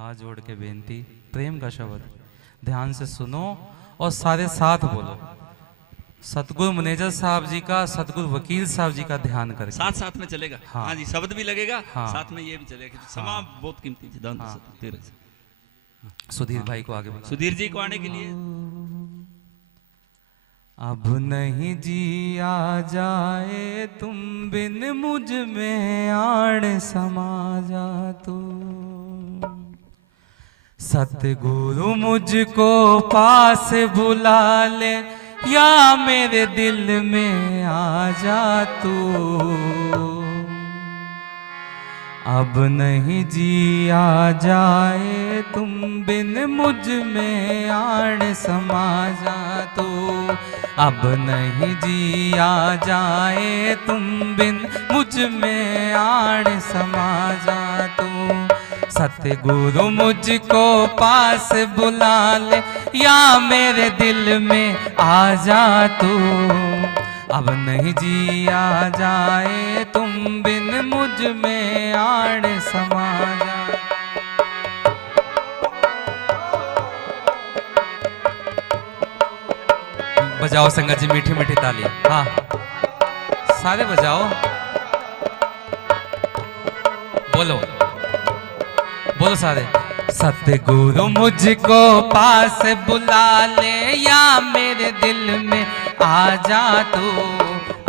हाथ जोड़ के बेनती, प्रेम का शब्द ध्यान से सुनो और सारे साथ बोलो। सतगुरु मैनेजर साहब जी का, सतगुरु वकील साहब जी का ध्यान करके साथ साथ में चलेगा। हाँ, हाँ जी, शब्द भी लगेगा। हाँ, साथ में ये भी चलेगा। समा बहुत कीमती सिद्धांत। हाँ। सुधीर भाई को आगे बढ़ाओ। सुधीर जी को आने के लिए अब नहीं जिया जाए तुम बिन मुझ में आड़ समा जा तू। सतगुरु मुझको पास बुला ले या मेरे दिल में आ जा तू। अब नहीं जिया जाए तुम बिन मुझ में आड़ समा जा तू। अब नहीं जिया जाए तुम बिन मुझ में आड़ समा जा तू। सतगुरु मुझको पास बुला ले या मेरे दिल में आ जा तू। अब नहीं जिया जाए तुम बिन मुझ में आड़ समा जा। बजाओ संगत जी, मीठी मीठी ताली। हाँ, सारे बजाओ, बोलो बोलो सारे। सतगुरु मुझको पास बुला ले या मेरे दिल में आ जा तू।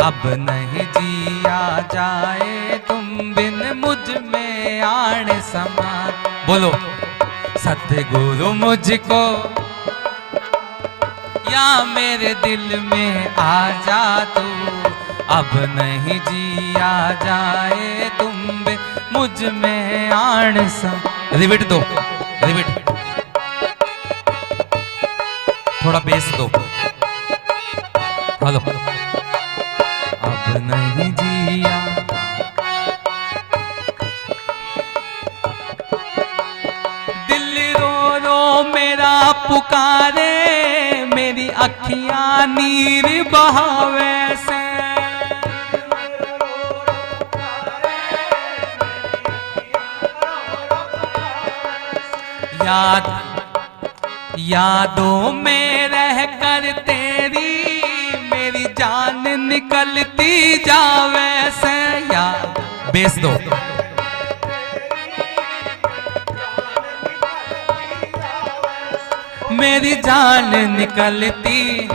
अब नहीं जिया जाए तुम बिन मुझ में आड़ समा। बोलो, सतगुरु मुझको या मेरे दिल में आ जा तू। अब नहीं जिया जाए तुम बिन मुझ में आड़ समा। रिविट दो, रिविट, थोड़ा बेस दो। हेलो, अब नहीं जिया दिल रो रो मेरा पुकारे, मेरी अखियां नीर बहावे से। यादों में रह कर तेरी मेरी जान निकलती जावे से। या बेस दो। मेरी जान निकलती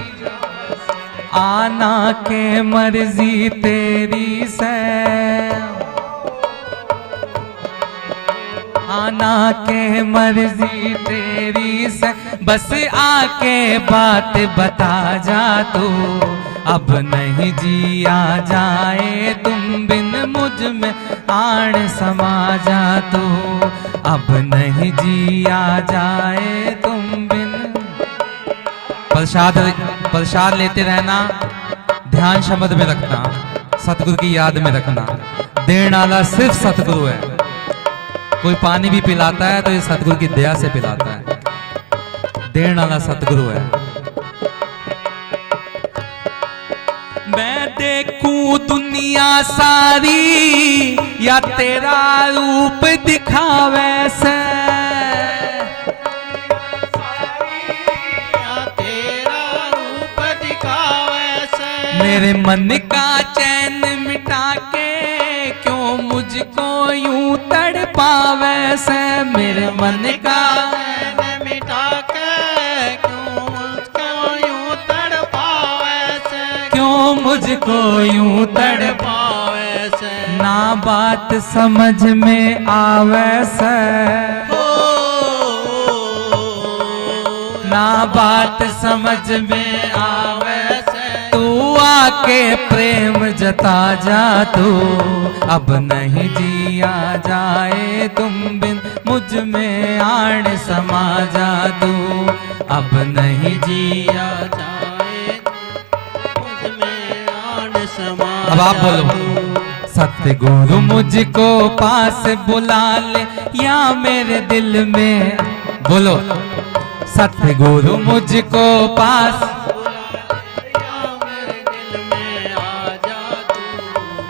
आना के मर्जी तेरी से। आना के मर्जी तेरी से, बस आके बात बता जा तू। अब नहीं जिया जाए तुम बिन मुझ में आड़ समा जा तू। अब नहीं जिया जाए तुम बिन। प्रसाद लेते रहना, ध्यान शब्द में रखना, सतगुरु की याद में रखना। देने वाला सिर्फ सतगुरु है। कोई पानी भी पिलाता है तो ये सतगुरु की दया से पिलाता है। देने वाला सतगुरु है। मैं देखूं दुनिया सारी या तेरा रूप दिखावे से। मेरे मन का चैन मिटा के क्यों मुझको यूं तड़पावे से। मेरे मन का चैन मिटा के क्यों मुझको यूं तड़पावे से। क्यों मुझको यूं तड़पावे से। ना बात समझ में आवे से। ना बात समझ में आवे से। तू आके प्रेम जता जा तू। अब नहीं जिया जाए तुम बिन मुझ में आड़ समा जा तू। अब नहीं जिया जाए मुझ में आड़ समा। अब आप बोलो, सतगुरु मुझको पास बुला ले या मेरे दिल में। बोलो, सतगुरु मुझको पास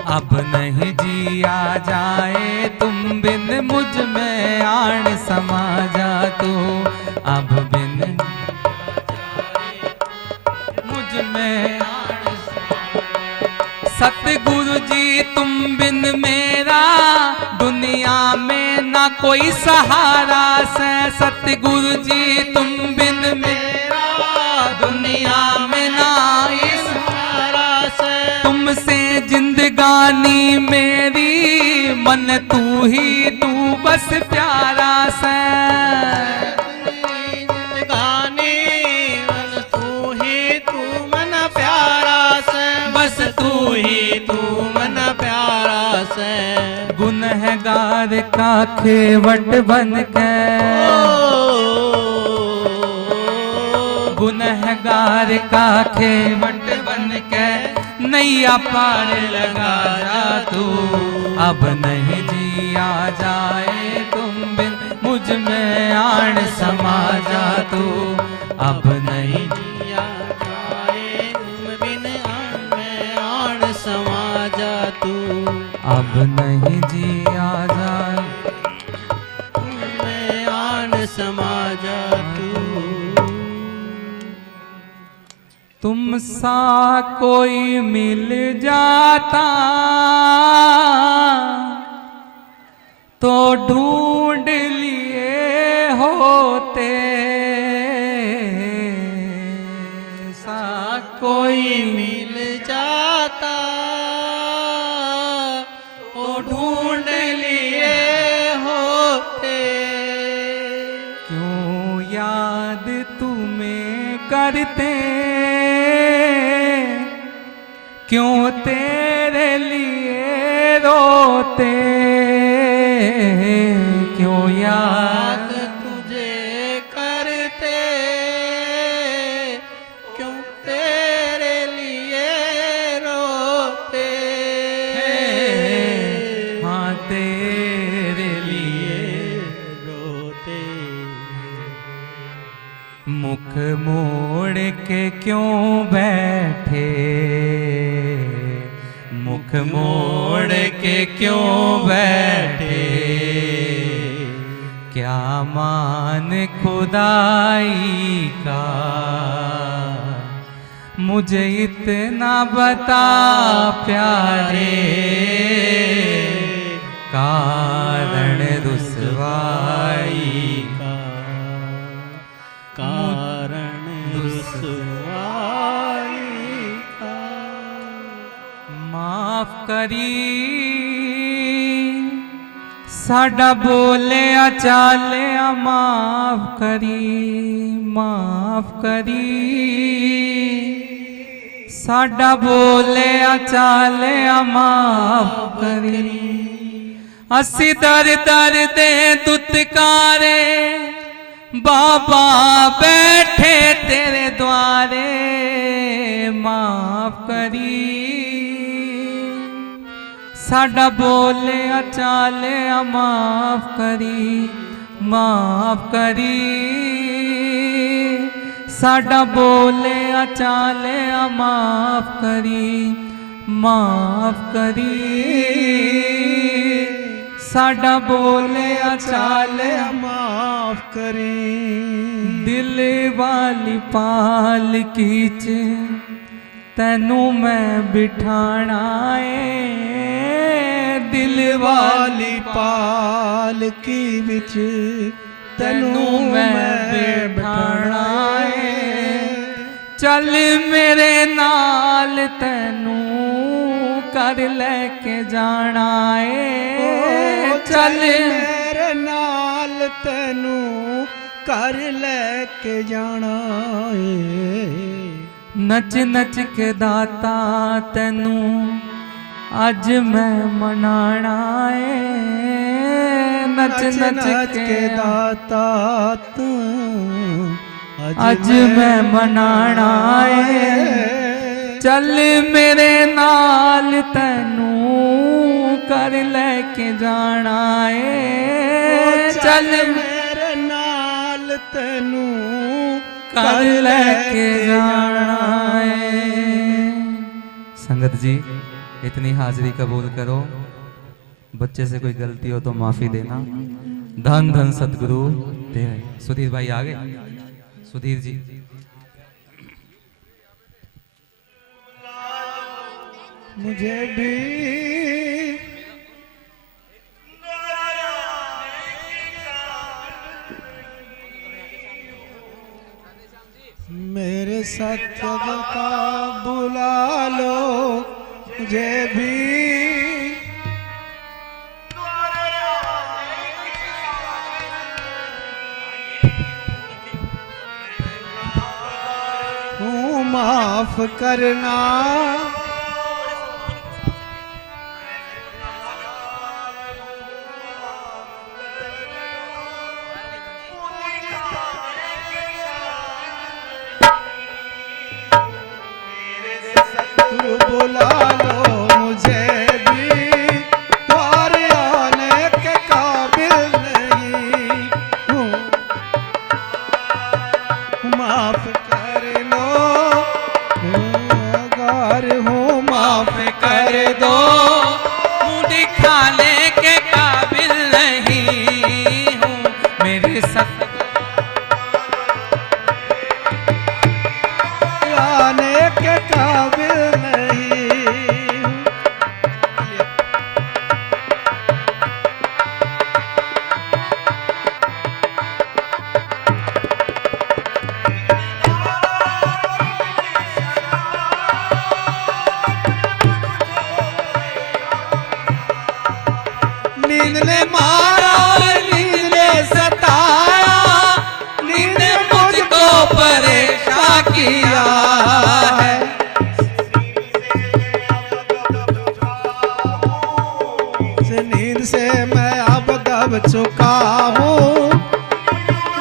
अब नहीं जिया जाए तुम बिन मुझ में आड़ समा जा तू, अब बिन मुझ में आड़ सतगुरु जी तुम बिन मेरा दुनिया में ना कोई सहारा से। सतगुरु जी तुम बिन मेरा दुनिया में ना इस सहारा से। तुमसे जिंदगानी मेरी मन तू ही तू बस प्यारा से। जिंदगानी मन तू ही तू मन प्यारा से। बस तू ही तू मन प्यारा से। गुनहगार का खेवट बन के, गुनहगार का खेवट बन के नैया पार लगा जा तू, अब नहीं जिया जाए तुम बिन मुझ में आड़ समा जा तू, अब नहीं जिया जाए तुम बिन में आड़ समा जा तू, अब नहीं जिया जाए तुम में आड़ समा जा तू। तुम सा कोई मिल जाता तो ढूंढ लिए होते, सा कोई मिल जाता तो ढूंढ लिए होते। क्यों याद तुम्हें करते, क्यों तेरे लिए रोते, क्यों याद तुझे करते, क्यों तेरे लिए रोते। हाँ तेरे लिए रोते। मुख मोड़ के क्यों बैठे, मुख मोड़ के क्यों बैठे, क्या मान खुदाई का मुझे इतना बता प्यारे, कारण रुसवाई का कारण रुसवाई का। माफ करी साडा बोले चाले, माफ करी, माफ करी साडा बोले चाले, माफ करी। असी दर दर दे दुत्कारे, बाबा बैठे तेरे द्वारे, माफ करी साडा बोले चाले, माफ करी, माफ करी साडा बोले चाले, माफ करी, माफ करी साडा बोले चाले, माफ करी। दिल वाली पालकी च तैनू मैं बिठाना है, दिल वाली पालकी विच तैनू मैं बिठाना है। चल मेरे नाल तैनू कर लेके जाना है, चल मेरे नाल तैनू कर लेके जाना है। नच नच के दाता तैनू अज मैं मनाना है, नच नच के दाता तू अज मैं मनाना है। चल मेरे नाल तैनू कर लेके जाना है, चल मेरे नाल तैनू कर लेके जाना है। संगत जी इतनी हाजिरी कबूल करो, बच्चे से कोई गलती हो तो माफ़ी देना। धन धन सतगुरु तेरे। सुधीर भाई आ गए, सुधीर जी। मुझे भी मेरे सत्य का बुला लो, मुझे भी तू माफ करना। बुला लो मुझे भी, द्वार आने के काबिल नहीं हूँ, माफ कर लो, गुनहगार हूँ, माफ कर दो। मुँह दिखाने के काबिल नहीं हूँ, मेरे सत्य आने के काबिल नींद ने मारा, नींद ने सताया, नींद ने मुझको परेशान किया है। नींद से मैं अब दब चुका हूँ,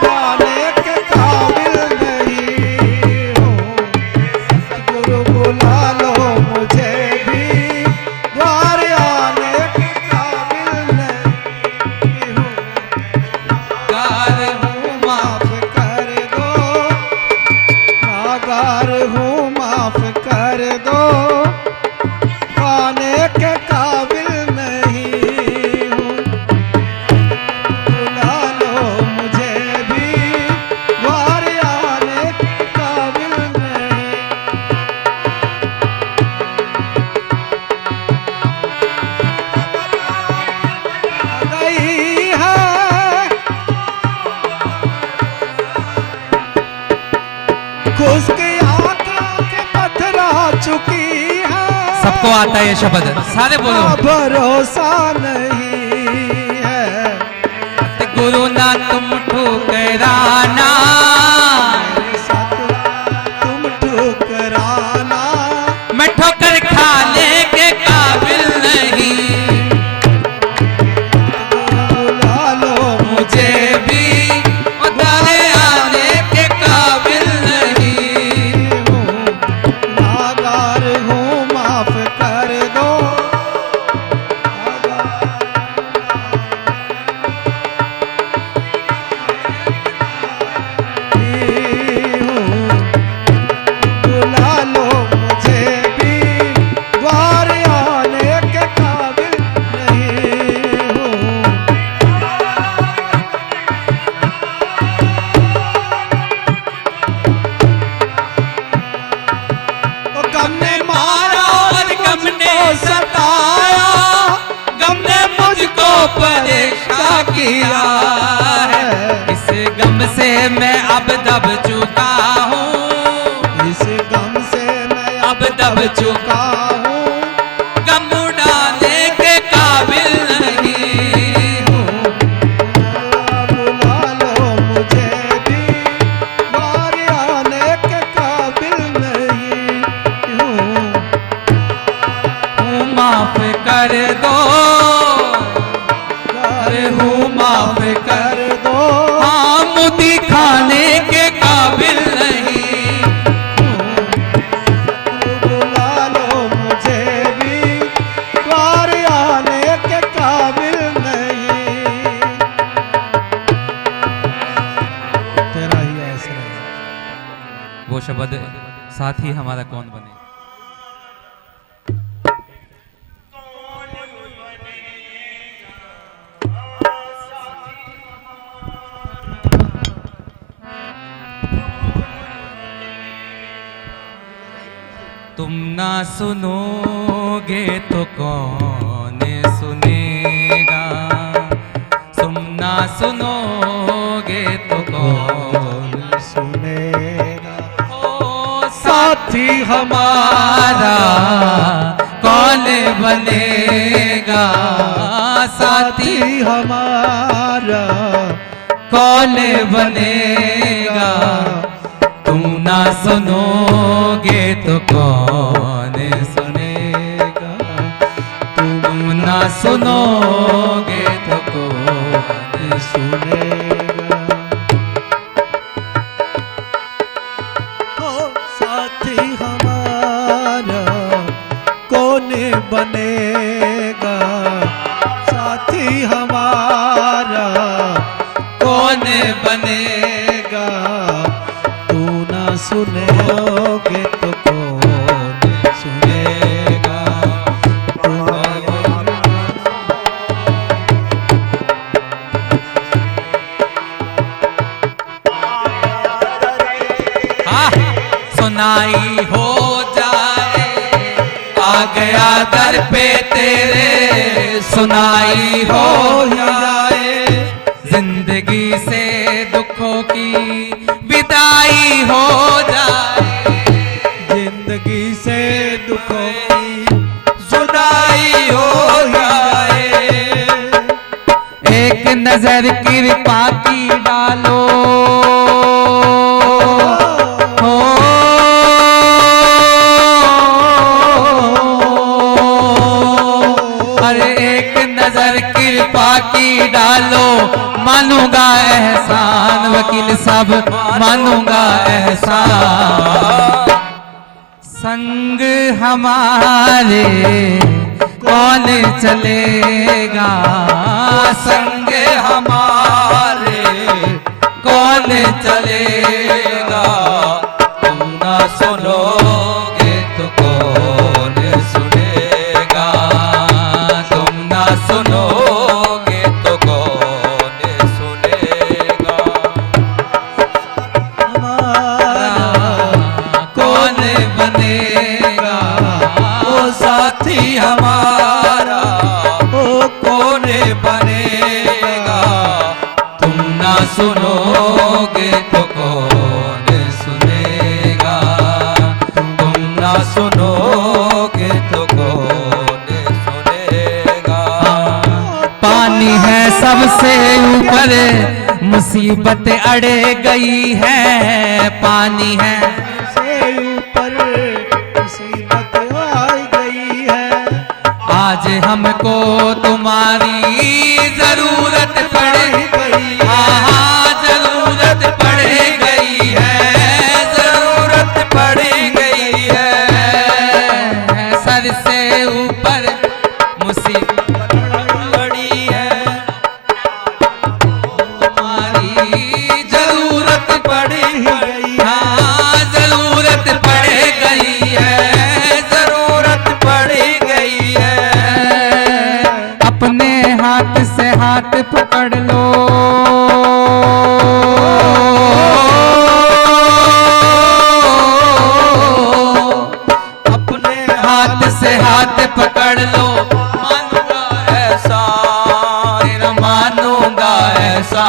गाने के काबिल नहीं हूँ, गुरु बुला लो मुझे भी, द्वार आने के काबिल नहीं हूँ, गार हूँ माफ कर दो, नागार हूँ माफ कर दो, गाने के काबिल नहीं हूँ, बुला लो मुझे भी, द्वार आने के काबिल नहीं। गई है खुश की आंखों के पत्थरा चुकी है, सबको आता है ये शब्द, सारे बोलो। भरोसा नहीं है, गुरु ना तुम ठुकराना, मेरे साथ तुम ठुकराना। मैं ठोकर खाने के काबिल नहीं, बुला लो मुझे भी उधर आने के काबिल नहीं। हूँ, नागार हूँ माफ कर दो, बुला लो मुझे भी, द्वार आने के काबिल नहीं हूँ। तो गम ने मारा और गम ने सताया, गम ने मुझको परेशान किया है। इस गम से मैं अब दब चुका हूँ, इस गम से मैं अब दब चुका, हूँ, गम उड़ाने के काबिल नहीं हूँ। बुला लो मुझे भी, द्वार आने के काबिल नहीं हूँ, माफ कर दो, अरे हूँ माफ कर दो। हाँ मुँह दिखाने के काबिल नहीं। बुला लो मुझे भी, द्वार आने के काबिल नहीं। तेरा ही आसरा है। वो शब्द साथी हमारा कौन बने। तुम ना सुनोगे तो कौन सुनेगा, तुम ना सुनोगे तो कौन सुनेगा। ओ साथी हमारा कौन बनेगा, साथी हमारा कौन बनेगा, तुम ना सुनोगे तो कौन सुनेगा, तुम ना सुनोगे तो कौन सुनेगा। ओ साथी हमारा कौन बनेगा, साथी हमारा कौन बनेगा, तू ना सुनोगे तो कौन सुनेगा। सुनाई हो जाए आ गया दर पे तेरे, सुनाई हो जाए जिंदगी से दुखों की विदाई हो जाए, जिंदगी से दुखों की जुदाई हो जाए, एक नजर कृपा की डालो, कृपा की डालो, मानूंगा एहसान वकील साहब, मानूंगा एहसान। संग हमारे कौन चलेगा, संग हमारे कौन चलेगा, तुम ना सुनोगे तो कौन सुनेगा, तुम ना सुनोगे तो कौन सुनेगा, कौन बनेगा, ओ साथी हमारा ओ कौन बनेगा, तुम ना सुनोगे तो कौन सुनेगा, तुम ना सुनोगे तो कौन सुनेगा। पानी है सबसे ऊपर, मुसीबत अड़े गई है, पानी है से ऊपर मुसीबत आ गई है, आज हमको तुम्हारी जरूरत पड़ गई, हाँ जरूरत पड़ गई है, जरूरत पड़ गई है, सर से ऊपर मुसीबत पड़ी है, तुम्हारी जरूरत पड़ गई, हाँ जरूरत पड़ गई है, जरूरत पड़ गई है, अपने हाथ से हाथ पकड़ लो, अपने हाथ से हाथ पकड़ लो, मानूंगा ऐसा, मानूंगा ऐसा,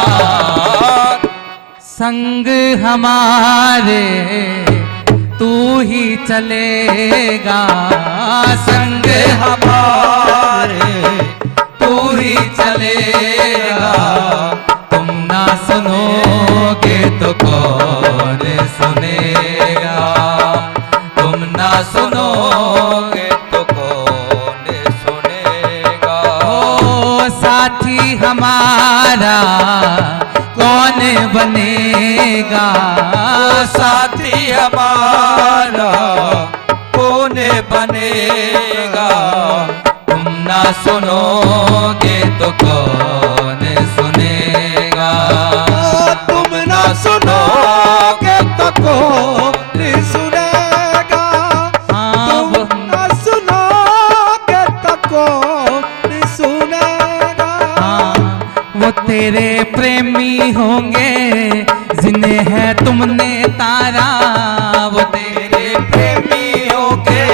संग हमारे तू ही चलेगा, संग हमारे तू ही चलेगा, तुम ना सुनोगे तो कौन सुनेगा, तुम ना सुनोगे तो कौन सुनेगा। ओ साथी हमारा कौन बनेगा, साथी हमारा कौन बनेगा, तुम ना सुनोगे तो कौन सुनेगा, तुम ना सुनोगे तो कौन सुनेगा, तुम ना सुनोगे तो कौन सुनेगा। वो तेरे प्रेमी होंगे जिन्हें है तुमने तारा, वो तेरे प्रेमी होंगे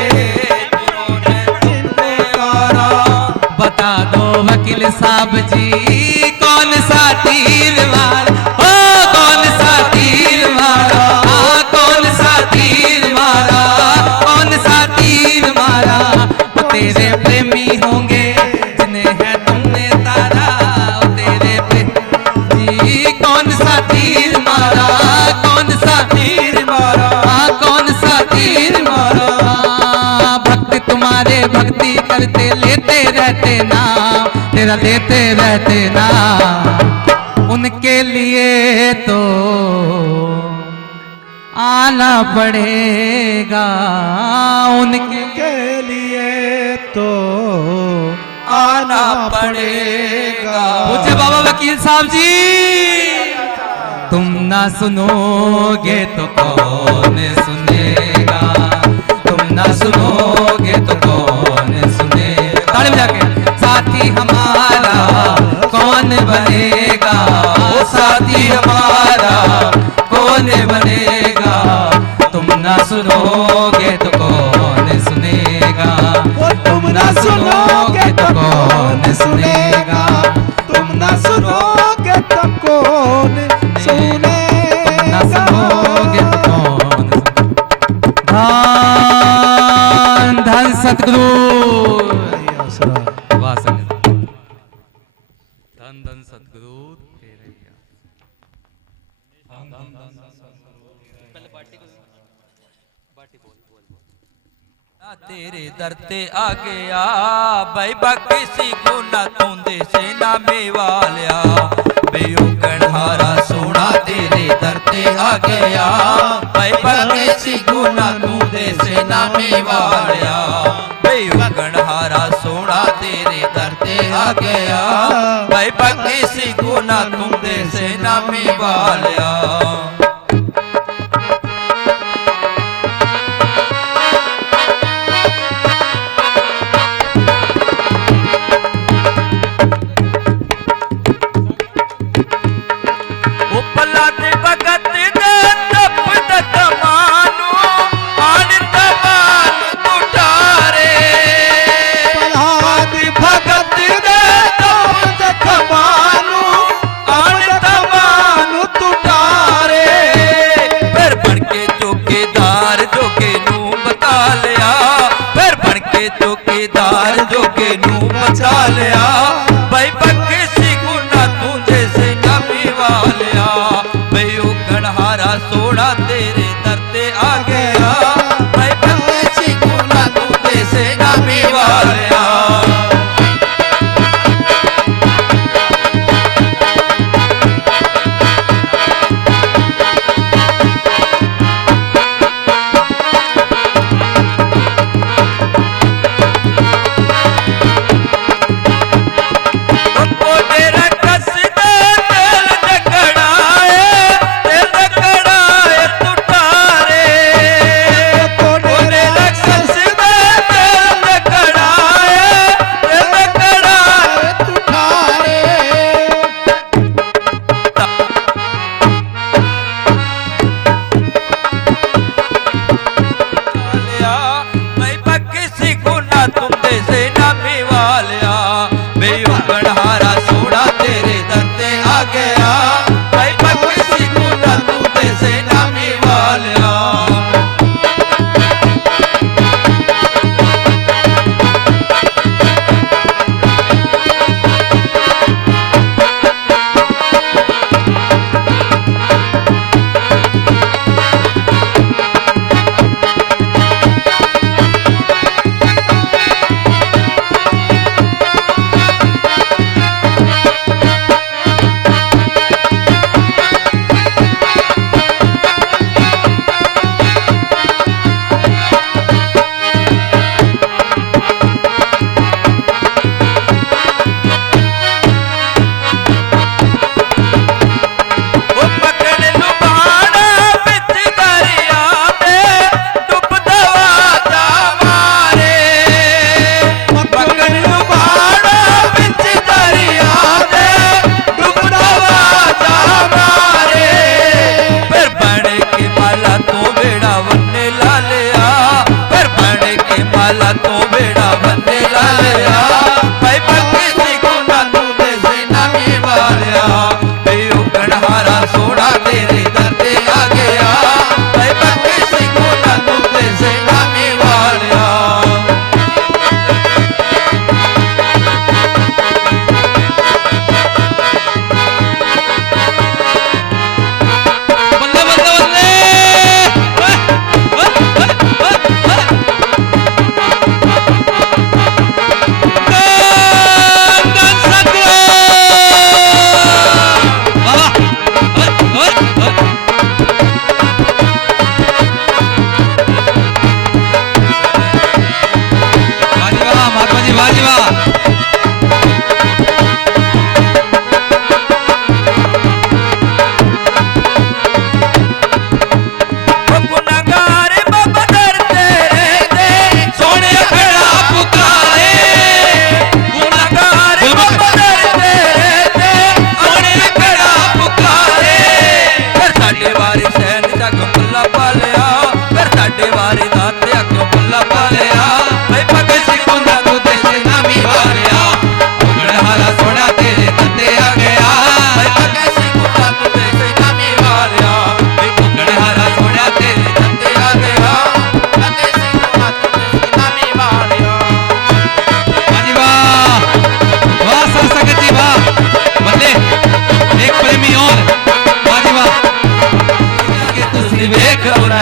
साहब जी कौन सा तीर मारा, ओ कौन सा तीर मारा, कौन सा तीर मारा, कौन सा तीर मारा। वो तेरे प्रेमी होंगे जिन्हें है तुमने तारा, वो तेरे प्रेमी कौन सा तीर मारा, कौन सा तीर मारा, कौन सा तीर मारा। भक्त तुम्हारे भक्ति करते लेते रहते नाम तेरा, लेते रहते नाम। उनके लिए तो आना पड़ेगा, उनके लिए तो आना पड़ेगा। मुझे बाबा वकील साहब जी, तुम ना सुनोगे तो कौन सुनेगा, तुम ना सुनोगे तो कौन सुनेगा। ताली बजा के। साथी हमारा कौन बनेगा, ओ साथी हमारा कौन बनेगा। तुम ना सुनोगे तो कौन सुनेगा, तुम ना सुनोगे तो कौन सुनेगा, तुम ना सुनोगे तो कौन सुनेगा, ना सुनोगे तो कौन। धन धन सतगुरु, वाह संगत, धन धन सतगुरु तेरे। तेरे दर ते आ गया भाई किसी को ना तूंदे से ना मेवालिया, बेयो कणहारा सोना तेरे दर ते आ गया भाई किसी को ना तूंदे से ना मेवालिया, बेयो कणहारा सोना तेरे दर ते आ गया भाई किसी को ना तूंदे से ना मेवालिया। चौकीदार जो के नू बचा लिया भाई किसी को ना तू जैसे नबी वालिया, बेयो गणहारा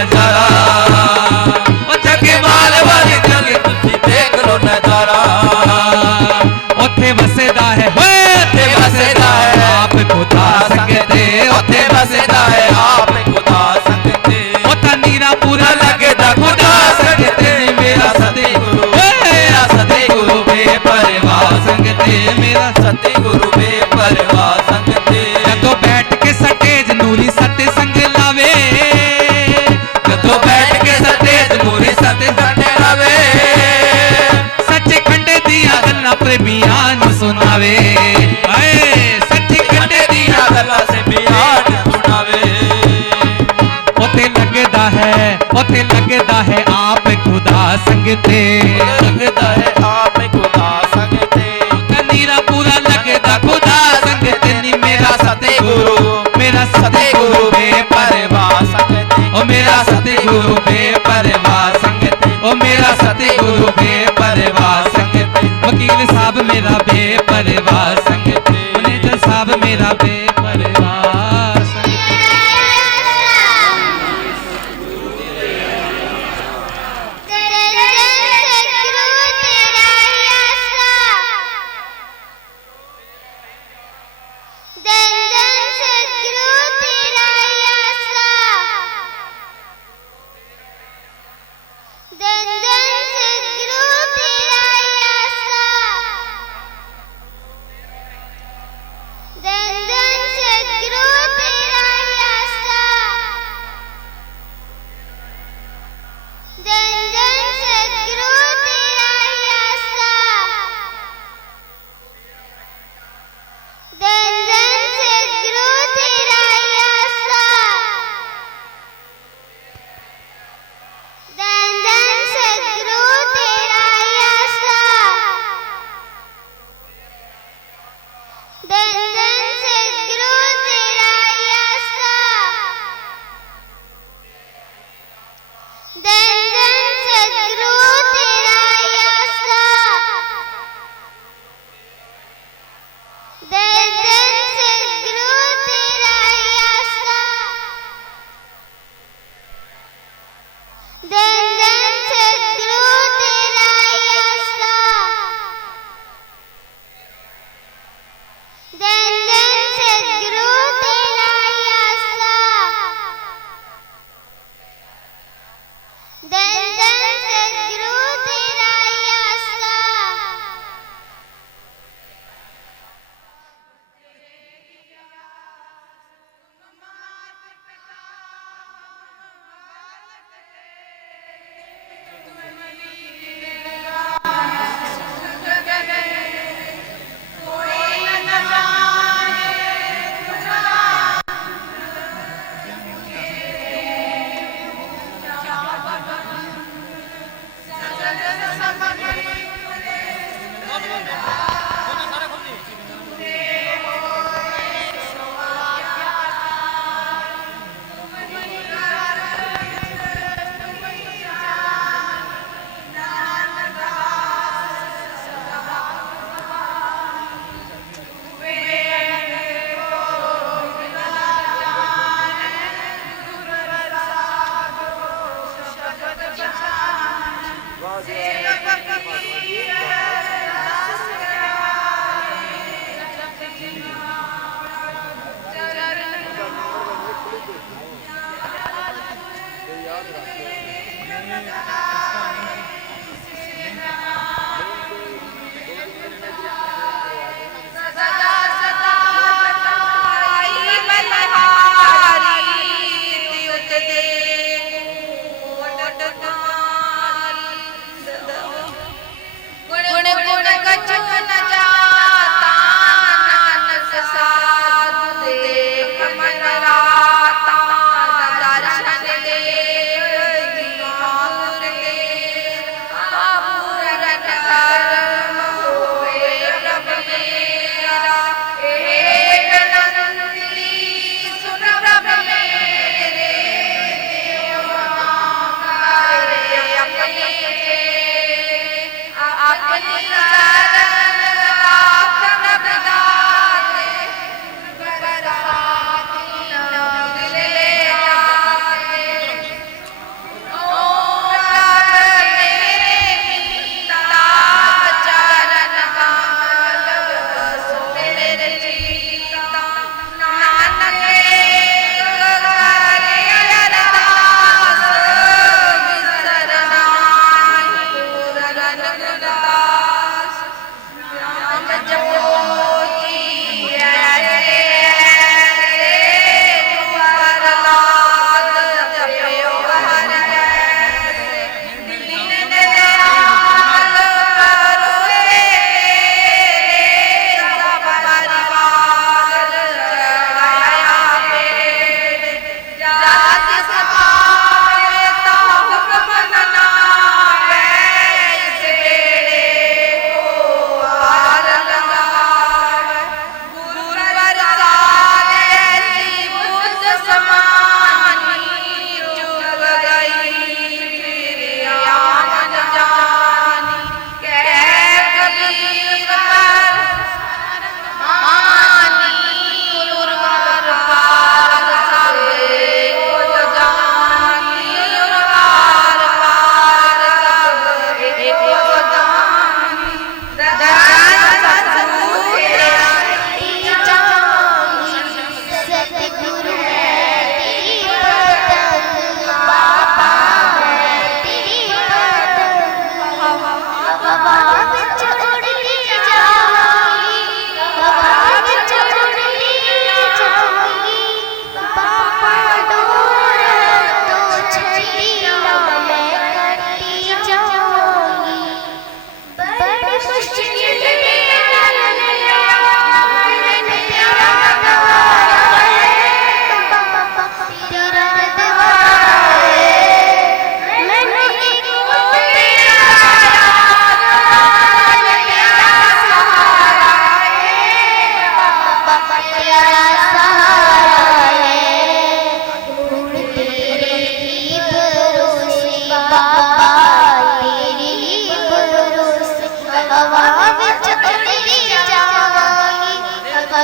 नजारा ओ जगे माल वाली जगे तुसी देख लो नजारा ओथे वसेदा है ओथे वसेदा है आप खुदा संगते ओथे वसेदा है आप खुदा संगते ओथा नीरा पूरा लगदा खुदा संगते मेरा सतगुरु बेपरवाह संगते मेरा सतगुरु बेपरवाह संगते जदों बैठ के सटेज नूरी सते संग लावे जदों बैठ के सतेज नूरी सते संग लावे सच्चे खंडे दिया गल्लां प्रेमियां नूं सुनावे हाय सच्चे खंडे दिया गल्लां से बियान सुनावे ओथे लगदा है आप खुदा संगते लगदा है आप खुदा संगते नीरा पूरा लगदा खुदा संगते नी मेरा सतगुरु बेपरवाह संगते ओ मेरा सतगुरु बेपरवाह संगते ओ मेरा सतगुरु बेपरवाह संगते वकील साहब मेरा बेपरवाह संगते मैनेजर साहब मेरा बेपरवाह संगते Then Sadhguru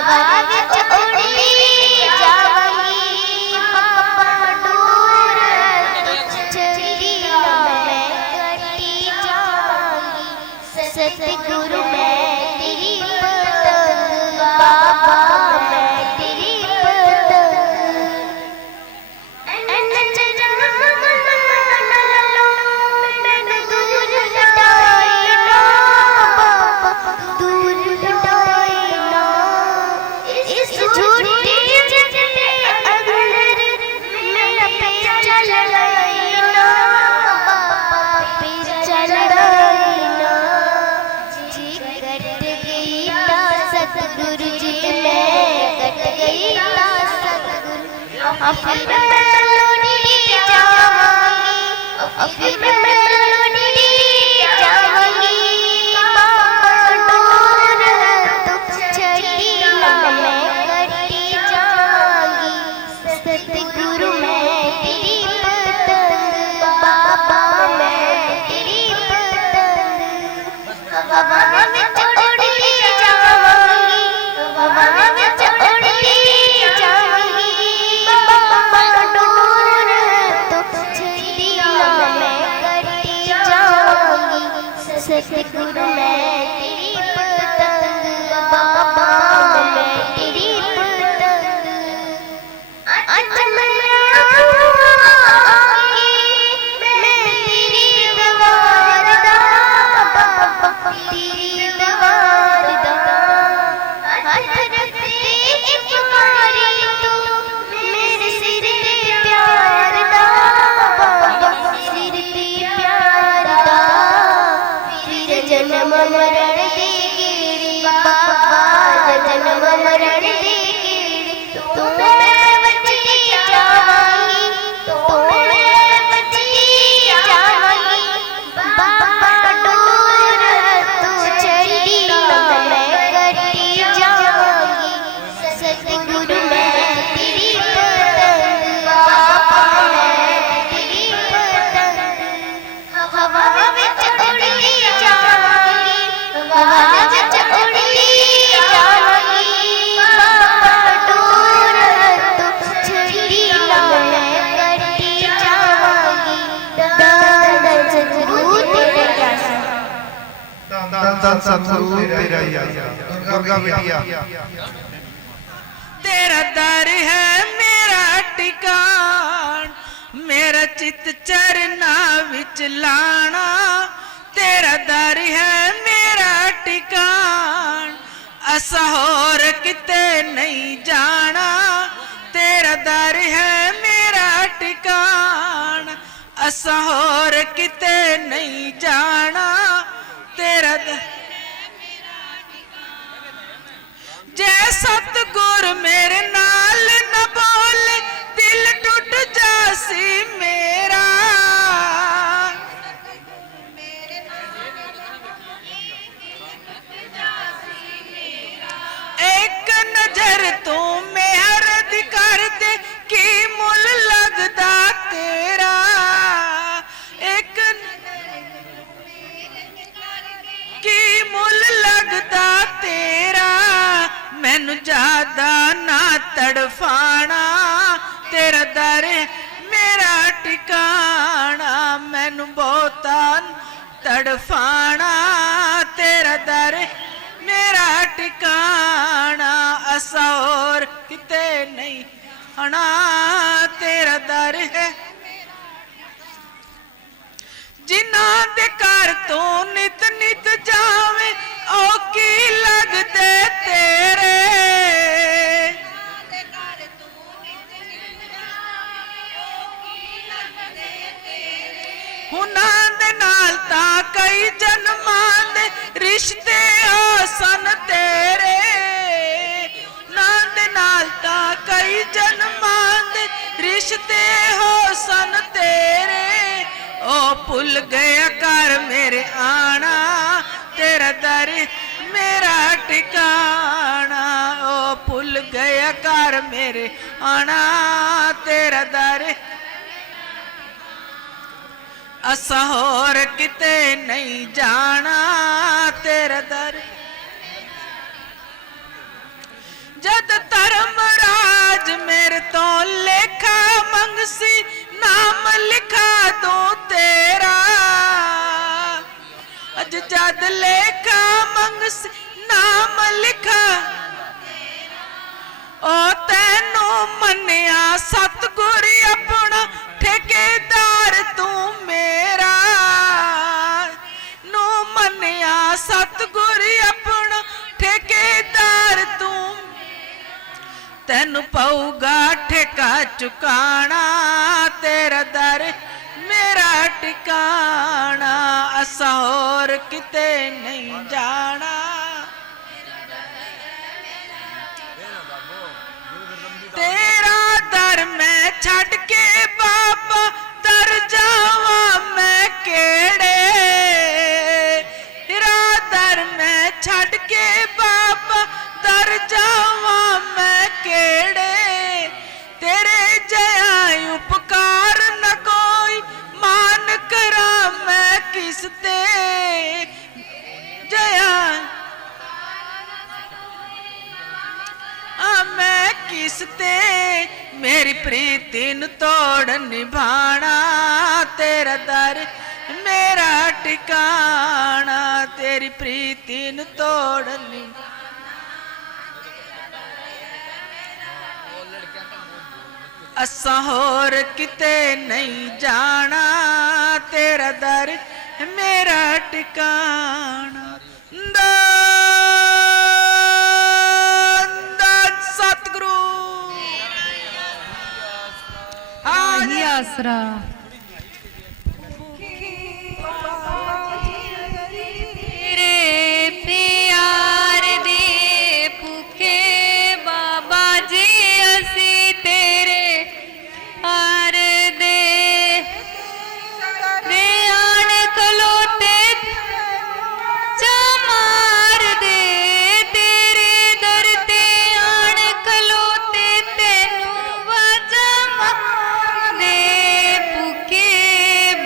हवा विच उड़ी जावांगी बाबा दूर चढ़िया मैं कटी जावांगी सतगुरु मैं तेरी पतंग बाबा मैं तेरी सतगुरु जी मैं कट गई सतगुरु फिर मैं लौटी जावांगी फिर मैं लौटी जावांगी बाबा दूर तो चढ़िया मैं कटी जावांगी सतगुरु मैं तेरी पतंग बाबा मैं तेरी पतंग हवा विच उड़ी जावांगी हवा विच उड़ी जावांगी बाबा दूर तो चढ़िया मैं कटी जावांगी सतगुरु मैं तेरी पतंग बाबा मैं तेरी पतंग आज मैं तेरी दीवार दा बाबा तेरी दीवार दा हाथ रखते एक बारी तू मेरे सिर पे प्यार दा बाबा सिर पे प्यार दा फिर जन्म मरण दे गेड़ी बाबा जन्म मरण दे गेड़ी तू मैं बची जावांगी तू मैं बची जावांगी बाबा दूर तू चढ़िया मैं कटी जावांगी सतगुरु मैं तेरी पतंग बाबा मैं तेरी पतंग हवा विच उड़ी जावांगी हवा विच उड़ी जावांगी बाबा दूर तो चढ़िया मैं कटी जावांगी दादा सतगुरु तेरे आसा धन सतगुरु तेरा ही आसा दुर्गा बिटिया तेरा दर है मेरा ठिकान मेरा चित चरना विच लाना तेरा दर है मेरा ठिकान असा होर किते नहीं जाना तेरा दर है मेरा ठिकान असा होर किते नहीं जाना तेरा जै सतगुर मेरे नाल न बोले दिल टूट जासी मेरा एक नजर तू मेहर दी कर दे की मुल लगदा तेरा एक की मुल लगदा तेरा मैनू ज्यादा ना तड़फाना तेरा दर मेरा ठिकाना मैनू बहुता तड़फाना तेरा दर मेरा ठिकाना असा और किते नहीं आना तेरा दर है जिन्हां दे घर तू नित नित जावे ओ की लगदे तेरे हुनां दे नाल तां कई जन्मां दे रिश्ते हो सन तेरे नां दे नाल तां कई जन्मां दे रिश्ते हो सन तेरे ओ भुल गया कर मेरे आना तेरा दर मेरा ठिकाना ओ भुल गया कर मेरे आना तेरा दर असा होर किते नहीं जाना तेरा दर अज मेरे तो लेखा मंगसी नाम लिखा दूं तेरा अज जद लेखा मंगसी नाम लिखा ओ तैनू मन्निया सतगुर अपना ठेकेदार तू मेरा नू मन्निया सतगुर अपना ठेकेदार तू तैनू पऊगा ठेका चुकाना तेरा दर मेरा टिकाना असा होर किते नहीं जाना तेरा दर मैं छड़ के बाबा दर जावा मैं केड़े तेरा दर मैं छड़ के बाबा दर जावा मैं केड़े तेरे जया उपकार न कोई मान करा मैं किसते जया मैं किसते मेरी प्रीति न तोड़ निभाना तेरा दर मेरा टिकाना तेरी प्रीति न तोड़ निभाना असा होर किते नहीं जाना तेरा दर मेरा टिकाना सतगुरु आही आसरा तेरे प्यार दे भूखे बाबा जी असी तेरे हार दे आन खलोते चमार दे तेरे दर ते आन खलोते तेनू वाजा दे भूखे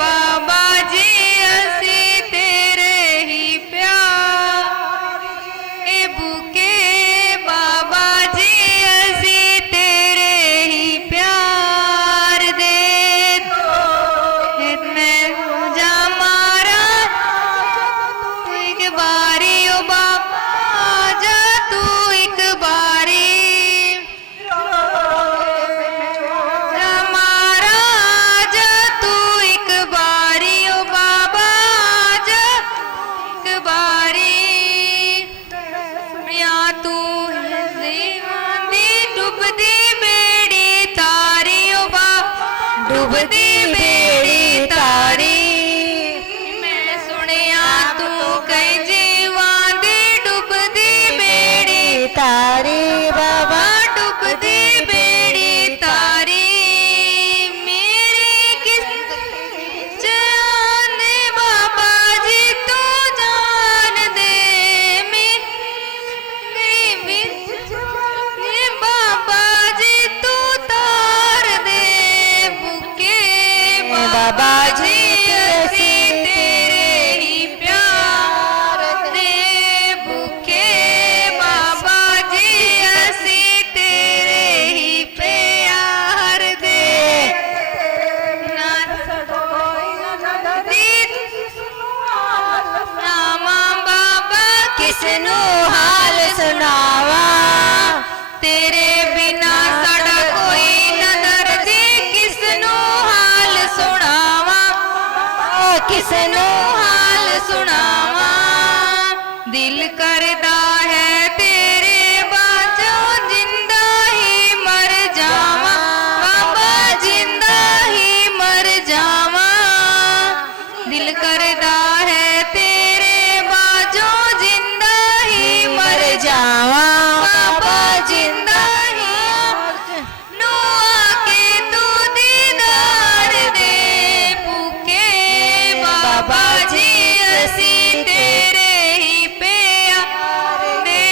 बाबा जी असी तेरे ही प्यार ए भूखे बाबा जी असी तेरे ही प्यार दे मैं जा मारा तू एक बारी ओ बाबा जा तू एक बारी जा मारा जा तू एक बारी ओ बाबा जा एक बारी या तू दीवानी डुबदी बेड़ी तारी ओ बाबा डुबदी बेड़ी तारी मैं सुनिया तू कई जीवां दी डुबदी बेड़ी तारी बाबा डुबदी बेड़ी तारी मेरी किस जान दे बाबा जी तू जान दे मेरी विच बाबा जी तू तार दे भूखे बाबा जी असी तेरे ही प्यार दे भूखे बाबा जी असी तेरे ही प्यार दे नामा बाबा किसनू हाल सुनावा तेरे बिना साडा कोई न दर्दी किसनू हाल सुनावा किसनू हाल सुनावा दिल करदा है तेरे बाजों जिंदा ही मर जावा बाबा जिंदा ही मर जावा दिल करदा है तेरे बाजों जिंदा ही मर जावा बाबा जिंदा ही नू आके तू दीदार दे भूखे बाबा जी असी तेरे ही प्यार दे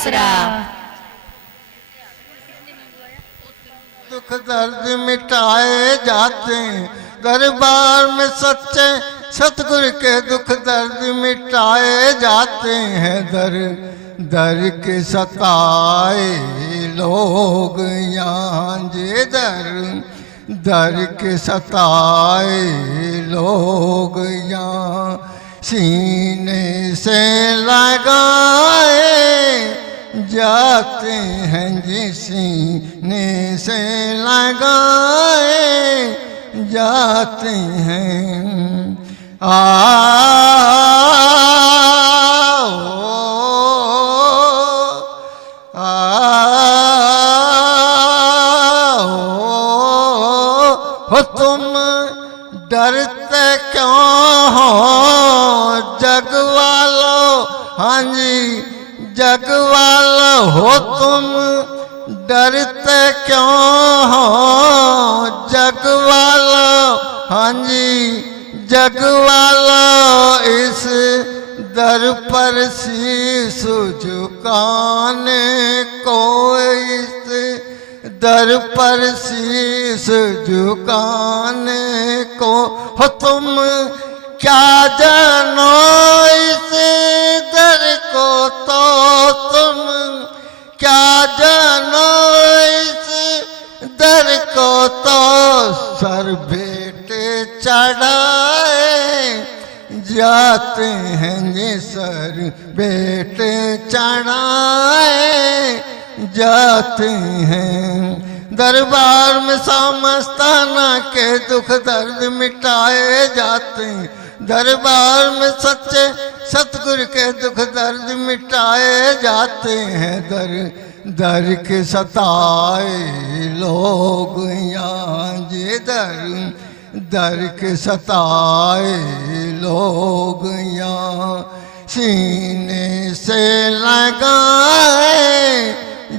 आसरा। दुख दर्द मिटाए जाते हैं दरबार में सच्चे सतगुरु के दुख दर्द मिटाए जाते हैं। दर दर के सताए लोग यहाँ जे दर के सताए लोग यहाँ सीने से लगाए जाते हैं जी सीने से लगाए जाते हैं। हो तुम डरते क्यों हो जग वालों, हाँ जी जग वालों हो तुम डरते क्यों हो जग वालों, हाँ जी जग वालों इस दर पर शीश झुकाने को, इस दर पर शीश झुकाने को हो तुम क्या जानो इस दर को, तो तुम क्या जानो इस दर को, तो सर बेटे चढ़ाए जाते हैं ये सर बेटे चढ़ाए जाते हैं। दरबार में समस्ताना के दुख दर्द मिटाए जाते हैं। दरबार में सच्चे सतगुरु के दुख दर्द मिटाए जाते हैं। दर दर के सताए लोग यहाँ जे दर के सताए लोग यहाँ सीने से लगाए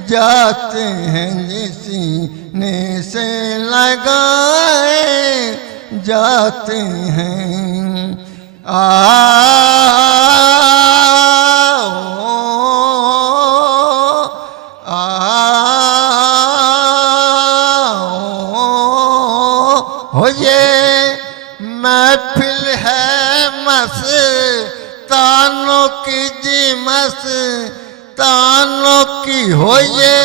जाते हैं जी सीने से लगाए जाते हैं। हो ये महफिल है मस्तानों की जी मस्तानों की, हो ये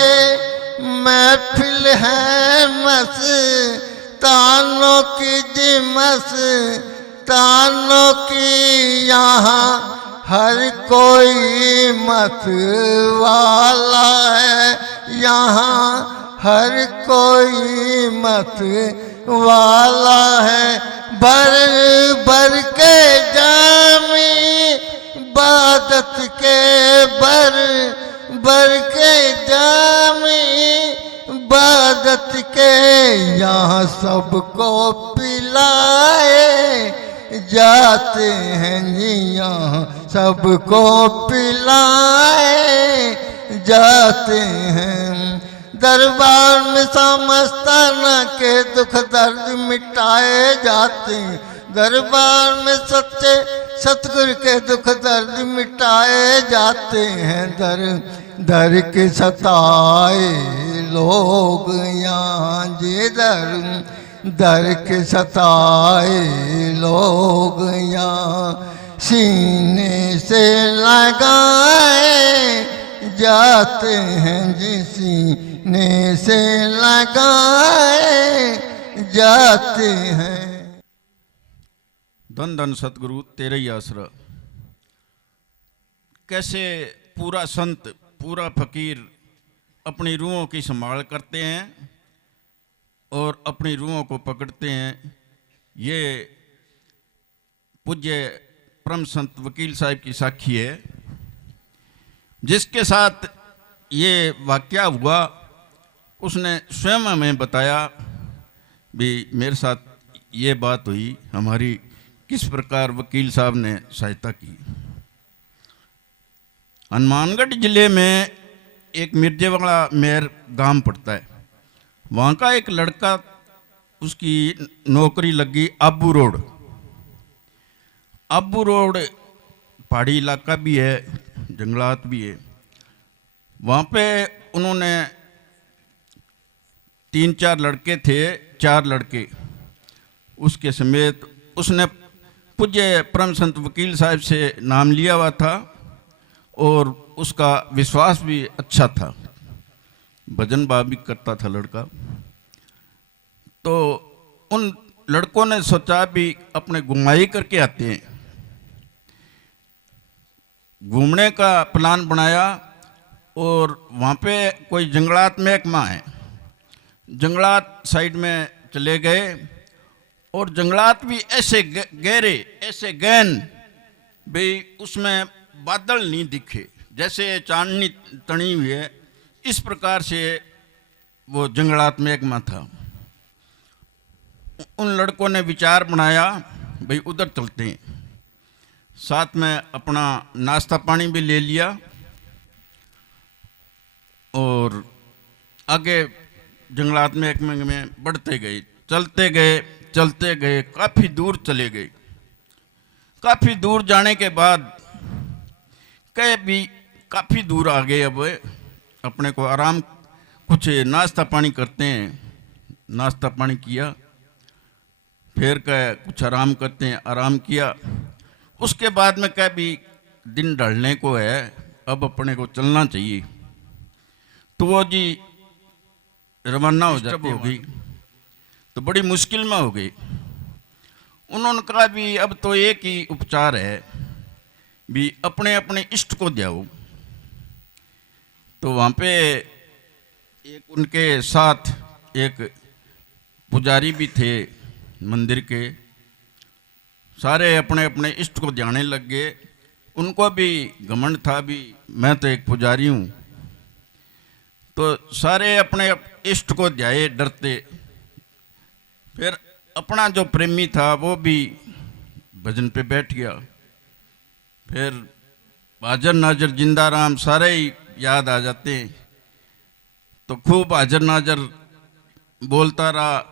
महफिल है मस्तानों की जी मस्तानों की। यहाँ हर कोई मत वाला है, यहाँ हर कोई मत वाला है। भर भर के जामी इबादत के भर भर के जामी इबादत के यहाँ सबको पिलाए जाते हैं जी, यहाँ सबको पिलाए जाते हैं। दरबार में समस्ताना के दुख दर्द मिटाए जाते हैं। दरबार में सच्चे सतगुरु के दुख दर्द मिटाए जाते हैं। दर दर के सताए लोग यहाँ जे दर के सताए लोग यहाँ सीने से लगाए जाते हैं जी सीने से लगाए जाते हैं। धन धन सतगुरु तेरा ही आसरा। कैसे पूरा संत पूरा फकीर अपनी रूहों की संभाल करते हैं और अपनी रूहों को पकड़ते हैं। ये पूज्य परम संत वकील साहब की साखी है, जिसके साथ ये वाकया हुआ उसने स्वयं हमें बताया भी मेरे साथ ये बात हुई, हमारी किस प्रकार वकील साहब ने सहायता की। हनुमानगढ़ जिले में एक मिर्जेवाड़ा मेर गांव पड़ता है, वहाँ का एक लड़का उसकी नौकरी लगी आबू रोड। आबू रोड पहाड़ी इलाका भी है, जंगलात भी है। वहाँ पे उन्होंने 3-4 लड़के थे, 4 लड़के उसके समेत, उसने पूज्य परम संत वकील साहब से नाम लिया हुआ था और उसका विश्वास भी अच्छा था, भजन भाव भी करता था लड़का। तो उन लड़कों ने सोचा भी अपने घुमाई करके आते हैं, घूमने का प्लान बनाया और वहाँ पे कोई जंगलात महकमा है, जंगलात साइड में चले गए और जंगलात भी ऐसे गहरे, ऐसे गहन भाई उसमें बादल नहीं दिखे, जैसे चांदनी तनी हुई है, इस प्रकार से वो जंगलात महकमा था। उन लड़कों ने विचार बनाया भाई उधर चलते हैं, साथ में अपना नाश्ता पानी भी ले लिया और आगे जंगलात महकमे में बढ़ते गए, चलते गए, काफ़ी दूर चले गए। काफ़ी दूर जाने के बाद कहे भी काफ़ी दूर आ गए, अब अपने को आराम कुछ नाश्ता पानी करते हैं। नाश्ता पानी किया, फिर कहे कुछ आराम करते हैं, आराम किया। उसके बाद में कहे भी दिन ढलने को है, अब अपने को चलना चाहिए। तो वो जी रवाना हो जाती हो गई, तो बड़ी मुश्किल में हो गई। उन्होंने कहा भी अब तो एक ही उपचार है भी अपने अपने इष्ट को जाओ। तो वहाँ पे एक उनके साथ एक पुजारी भी थे मंदिर के, सारे अपने अपने इष्ट को जाने लग गए। उनको भी घमंड था भी मैं तो एक पुजारी हूँ, तो सारे अपने इष्ट को ध्याए डरते। फिर अपना जो प्रेमी था वो भी भजन पे बैठ गया। फिर हाजर नाजर जिंदा राम सारे ही याद आ जाते हैं, तो खूब हाजर नाजर बोलता रहा,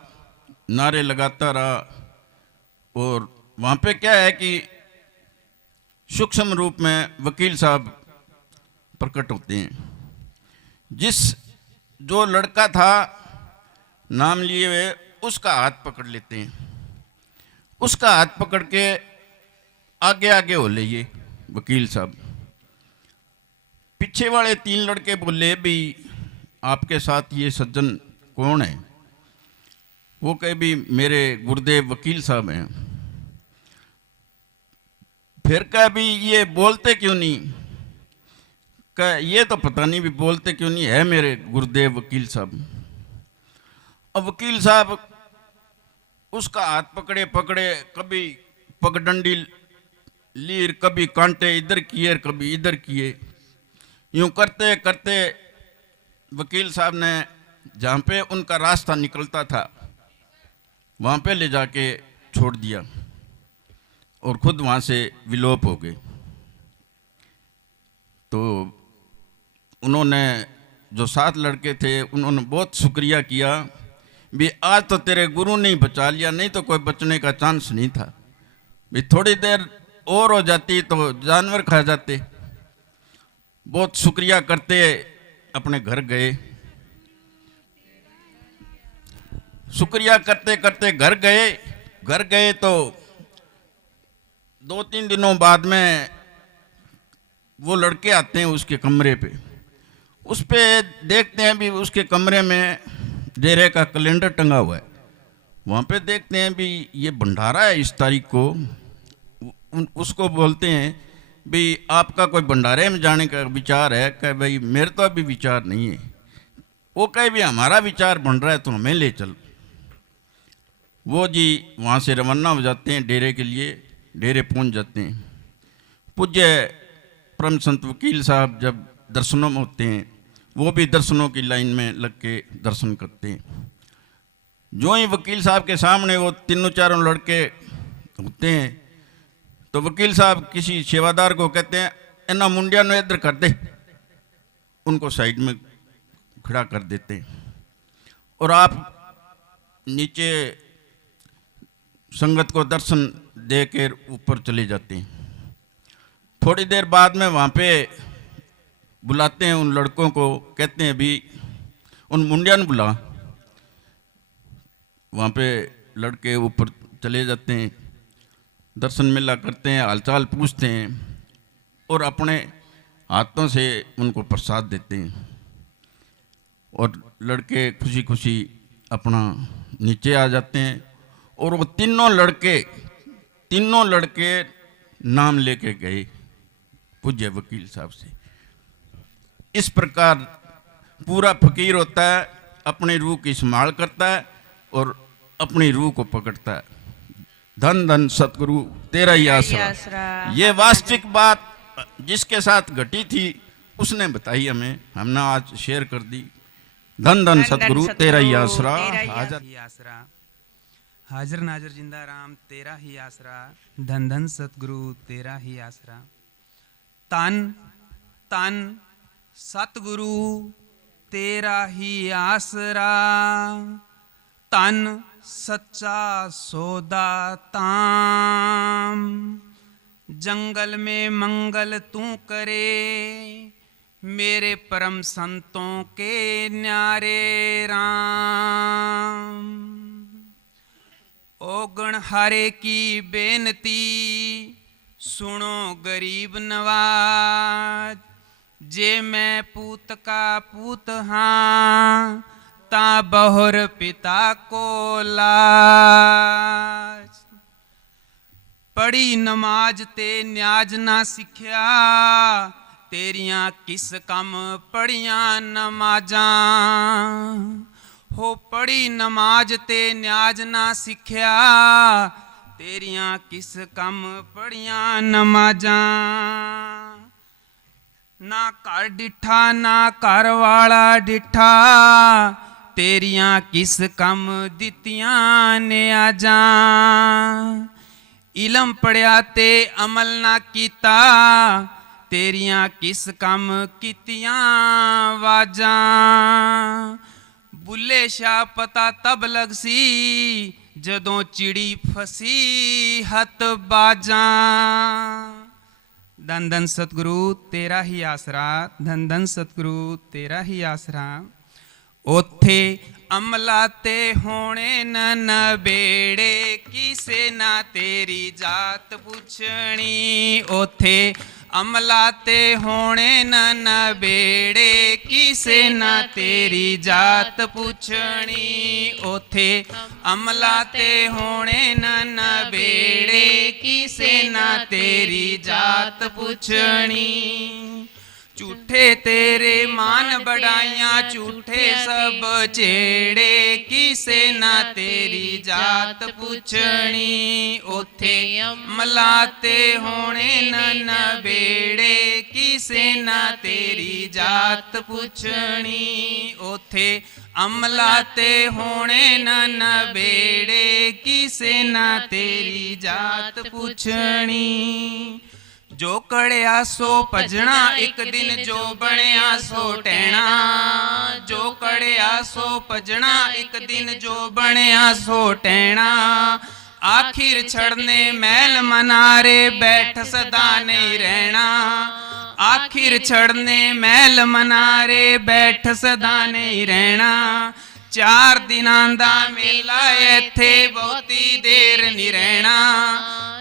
नारे लगाता रहा। और वहाँ पे क्या है कि सूक्ष्म रूप में वकील साहब प्रकट होते हैं। जिस जो लड़का था नाम लिए हुए, उसका हाथ पकड़ लेते हैं, उसका हाथ पकड़ के आगे आगे हो ले ये वकील साहब। पीछे वाले 3 लड़के बोले भी आपके साथ ये सज्जन कौन है? वो कहे भी मेरे गुरुदेव वकील साहब हैं। फिर कहा भी ये बोलते क्यों नहीं? कहा ये तो पता नहीं भी बोलते क्यों नहीं, है मेरे गुरुदेव वकील साहब। अब वकील साहब उसका हाथ पकड़े पकड़े, कभी पगडंडी लीर, कभी कांटे इधर किए, कभी इधर किए। यूं करते करते वकील साहब ने जहाँ पे उनका रास्ता निकलता था वहाँ पे ले जाके छोड़ दिया और खुद वहाँ से विलोप हो गए। तो उन्होंने जो 7 लड़के थे उन्होंने बहुत शुक्रिया किया भी आज तो तेरे गुरु ने ही बचा लिया, नहीं तो कोई बचने का चांस नहीं था। भी थोड़ी देर और हो जाती तो जानवर खा जाते। बहुत शुक्रिया करते अपने घर गए। शुक्रिया करते करते घर गए तो 2-3 दिनों बाद में वो लड़के आते हैं उसके कमरे पे। उस पे देखते हैं भी उसके कमरे में डेरे का कैलेंडर टंगा हुआ है। वहाँ पे देखते हैं भी ये भंडारा है इस तारीख को। उसको बोलते हैं भी आपका कोई भंडारे में जाने का विचार है? कहे भाई मेरे तो अभी विचार नहीं है। वो कहे भी हमारा विचार बन रहा है तो हमें ले चल। वो जी वहाँ से रवाना हो जाते हैं डेरे के लिए। डेरे पहुँच जाते हैं। पूज्य परम संत वकील साहब जब दर्शनों में होते हैं, वो भी दर्शनों की लाइन में लग के दर्शन करते हैं। जो ही वकील साहब के सामने वो 3-4 लड़के होते हैं तो वकील साहब किसी सेवादार को कहते हैं इन्ना मुंडिया ने इधर कर दे। उनको साइड में खड़ा कर देते हैं और आप नीचे संगत को दर्शन दे कर ऊपर चले जाते हैं। थोड़ी देर बाद में वहाँ पे बुलाते हैं उन लड़कों को, कहते हैं अभी उन मुंडिया ने बुला। वहाँ पे लड़के ऊपर चले जाते हैं, दर्शन मेला करते हैं, हालचाल पूछते हैं और अपने हाथों से उनको प्रसाद देते हैं। और लड़के खुशी खुशी अपना नीचे आ जाते हैं। और वो तीनों लड़के नाम लेके गए पूज्य वकील साहब से। इस प्रकार पूरा फकीर होता है, अपनी रूह की संभाल करता है और अपनी रूह को पकड़ता है। धन धन सतगुरु तेरा ही आसरा। ये वास्तविक बात जिसके साथ घटी थी उसने बताई हमें, हमने आज शेयर कर दी। धन धन सतगुरु तेरा ही आसरा। हाजिर नाजर जिंदा राम तेरा ही आसरा। धन धन सतगुरु तेरा ही आसरा। तन तन सतगुरु तेरा ही आसरा। तन सच्चा सौदा ताम। जंगल में मंगल तू करे, मेरे परम संतों के न्यारे राम। ओ गणहारे की बेनती सुनो गरीब नवाज। जे मैं पूत का पूत हाँ, ता बहुर पिता को लाज। पढ़ी नमाज ते न्याज ना सिखिया, तेरियां किस कम पढ़ियां नमाजां। हो पढ़ी नमाज ते न्याज ना सिखिया, तेरियां किस कम पढ़ियां नमाजां। ना घर डिठा ना घर वाला डिठा, तेरियां किस कम दितियां ने आजा। इलम पढ़िया ते अमल ना कीता, तेरियां किस कम कीतियां वाजा। बुल्ले शाह पता तब लगसी, जदों चिड़ी फसी हथ बाजा। धन धन सतगुरु तेरा ही आसरा। धन धन सतगुरु तेरा ही आसरा। ओथे अमला ते होने न नबेड़े, किसे ना तेरी जात पुछनी। ओथे अमला ते होने न नबेड़े, किसे ना तेरी जात पुछनी। ओथे अमला ते होने न नबेड़े, किसे ना तेरी जात पुछनी। झूठे तेरे मान बढ़ाइयां, झूठे सब चेड़े, किसे ना तेरी जात पुछनी। ओथे मलाते होने न नबेड़े, किसे ना तेरी जात पुछनी। ओथे अमलाते होने न नबेड़े, किसे ना तेरी जात पुछनी। जो कड़िया सो भजना, एक दिन जो बनिया सो टहना। जो कड़िया सो भजना, एक दिन जो बनिया सो टहना। आखिर छड़ने मैल मनारे, बैठ सदा नहीं रहना। आखिर छड़ने मैल मनारे, बैठ सदा नहीं रहना। 4 दिनां दा मेला इत्थे बहुती देर नहीं रहना।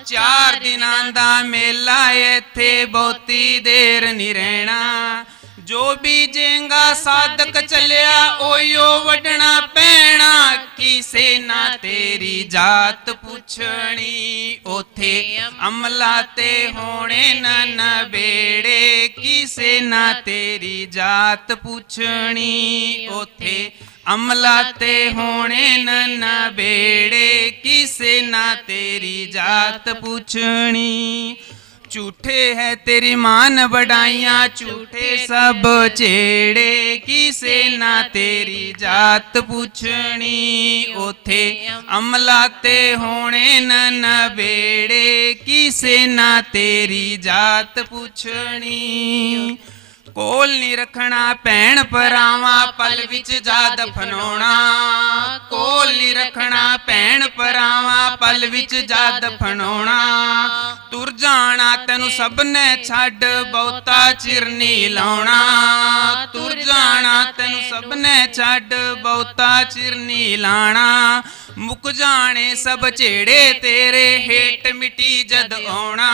4 दिनां दा मेला इत्थे बहुती देर नहीं रहना। जो बीजेंगा साधक चलिया, ओयो वडना पैना। किसे ना तेरी जात पुछनी। ओथे अमलाते होने न नबेड़े, किसे ना तेरी जात पुछनी। ओथे अमलाते होने न नबेड़े, किसे ना तेरी जात पुछनी। झूठे है तेरी मान बढ़ाइयां, झूठे सब चेड़े, किसे ना तेरी जात पुछनी। ओथे अमलाते होने न नबेड़े, किसे ना तेरी जात पुछनी। ਕੋਲ ਨਹੀਂ ਰੱਖਣਾ ਭੈਣ ਭਰਾਵਾਂ ਪਲ ਵਿੱਚ ਜਾ ਦਫਨਾਉਣਾ ਕੋਲ ਨਹੀਂ ਰੱਖਣਾ ਭੈਣ ਭਰਾਵਾਂ ਪਲ ਵਿੱਚ ਜਾ ਦਫਨਾਉਣਾ ਤੁਰ ਜਾਣਾ ਤੈਨੂੰ ਸਭ ਨੇ ਛੱਡ ਬਹੁਤਾ ਚਿਰ ਨਹੀਂ ਲਾਉਣਾ ਤੁਰ ਜਾਣਾ ਤੈਨੂੰ ਸਭ ਨੇ ਛੱਡ ਬਹੁਤਾ ਚਿਰ ਨਹੀਂ ਲਾਣਾ ਮੁੱਕ ਜਾਣੇ ਸਭ ਝੇੜੇ ਤੇਰੇ ਹੇਠ ਮਿੱਟੀ ਜਦ ਆਉਣਾ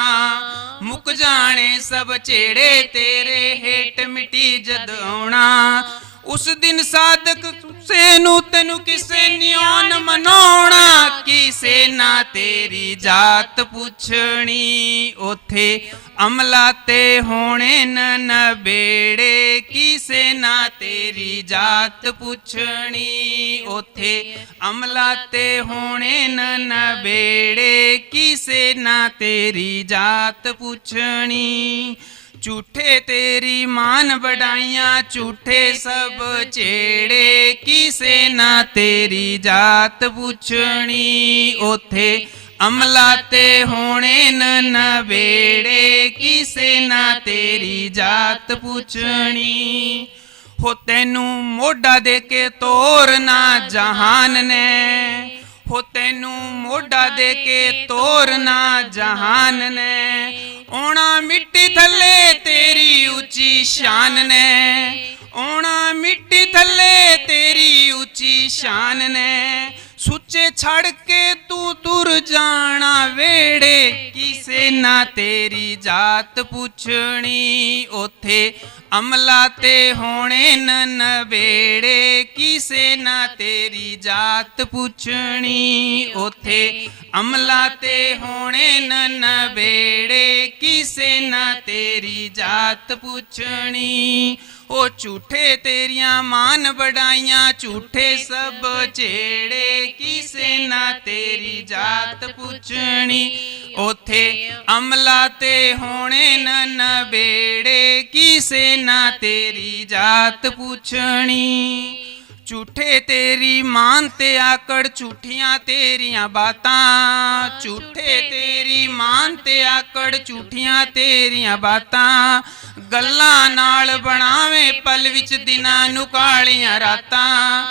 ਮੁੱਕ ਜਾਣੇ ਸਭ ਝੇੜੇ ਤੇਰੇ ਹੇਠ ਮਿੱਟੀ ਜਦ ਆਉਣਾ ਉਸ ਦਿਨ ਸਾਦਕ ਕਿਸੇ ਨੂੰ ਤੈਨੂੰ ਕਿਸੇ ਨਿਉਨ ਮਨਾਉਣਾ ਕਿਸੇ ਨਾ ਤੇਰੀ ਜਾਤ ਪੁੱਛਣੀ ਉਥੇ ਅਮਲਾ ਤੇ ਹੋਣੇ ਨਬੇੜੇ ਕਿਸੇ ਨਾ ਤੇਰੀ ਜਾਤ ਪੁੱਛਣੀ ਉਥੇ ਅਮਲਾ ਤੇ ਹੋਣੇ ਨਬੇੜੇ ਕਿਸੇ ਨਾ ਤੇਰੀ ਜਾਤ ਪੁੱਛਣੀ ਝੂਠੇ ਤੇਰੀ ਮਾਨ ਵਡਾਈਆਂ ਝੂਠੇ ਸਭ ਝੇੜੇ ਕਿਸੇ ਨਾ ਤੇਰੀ ਜਾਤ ਪੁੱਛਣੀ ਉਥੇ ਅਮਲਾ ਤੇ ਹੋਣੇ ਨਬੇੜੇ ਕਿਸੇ ਨਾ ਤੇਰੀ ਜਾਤ ਪੁੱਛਣੀ ਹੋ ਤੈਨੂੰ ਮੋਢਾ ਦੇ ਕੇ ਤੋਰਨਾ ਜਹਾਨ ਨੇ ਹੋ ਤੈਨੂੰ ਮੋਢਾ ਦੇ ਕੇ ਤੋਰਨਾ ਜਹਾਨ ਨੇ ਆਉਣਾ ਮਿੱਟੀ ਥੱਲੇ ਤੇਰੀ ਉੱਚੀ ਸ਼ਾਨ ਨੇ ਆਉਣਾ ਮਿੱਟੀ ਥੱਲੇ ਤੇਰੀ ਉੱਚੀ ਸ਼ਾਨ ਨੇ ਸੁੱਚੇ ਛੱਡ ਕੇ ਤੂੰ ਤੁਰ ਜਾਣਾ ਵੇੜੇ ਕਿਸੇ ਨਾ ਤੇਰੀ ਜਾਤ ਪੁੱਛਣੀ ਉਥੇ ਅਮਲਾ ਤੇ ਹੋਣੇ ਨਬੇੜੇ ਕਿਸੇ ਨਾ ਤੇਰੀ ਜਾਤ ਪੁੱਛਣੀ ਉਥੇ ਅਮਲਾ ਤੇ ਹੋਣੇ ਨਬੇੜੇ ਕਿਸੇ ਨਾ ਤੇਰੀ ਜਾਤ ਪੁੱਛਣੀ ਉਹ ਝੂਠੇ ਤੇਰੀਆਂ ਮਾਨ ਵਡਾਈਆਂ ਝੂਠੇ ਸਭ ਝੇੜੇ ਕਿਸੇ ਨਾ ਤੇਰੀ ਜਾਤ ਪੁੱਛਣੀ ਉਥੇ ਅਮਲਾ ਤੇ ਹੋਣੇ ਨਬੇੜੇ ਕਿਸੇ ਨਾ ਤੇਰੀ ਜਾਤ ਪੁੱਛਣੀ ਝੂਠੇ ਤੇਰੀ ਮਾਨ ਤੇ ਆਕੜ ਝੂਠੀਆਂ ਤੇਰੀਆਂ ਬਾਤਾਂ ਝੂਠੇ ਤੇਰੀ ਮਾਨ ਤੇ ਆਕੜ ਝੂਠੀਆਂ ਤੇਰੀਆਂ ਬਾਤਾਂ ਗੱਲਾਂ ਨਾਲ ਬਣਾਵੇਂ ਪਲ ਵਿੱਚ ਦਿਨਾਂ ਨੂੰ ਕਾਲੀਆਂ ਰਾਤਾਂ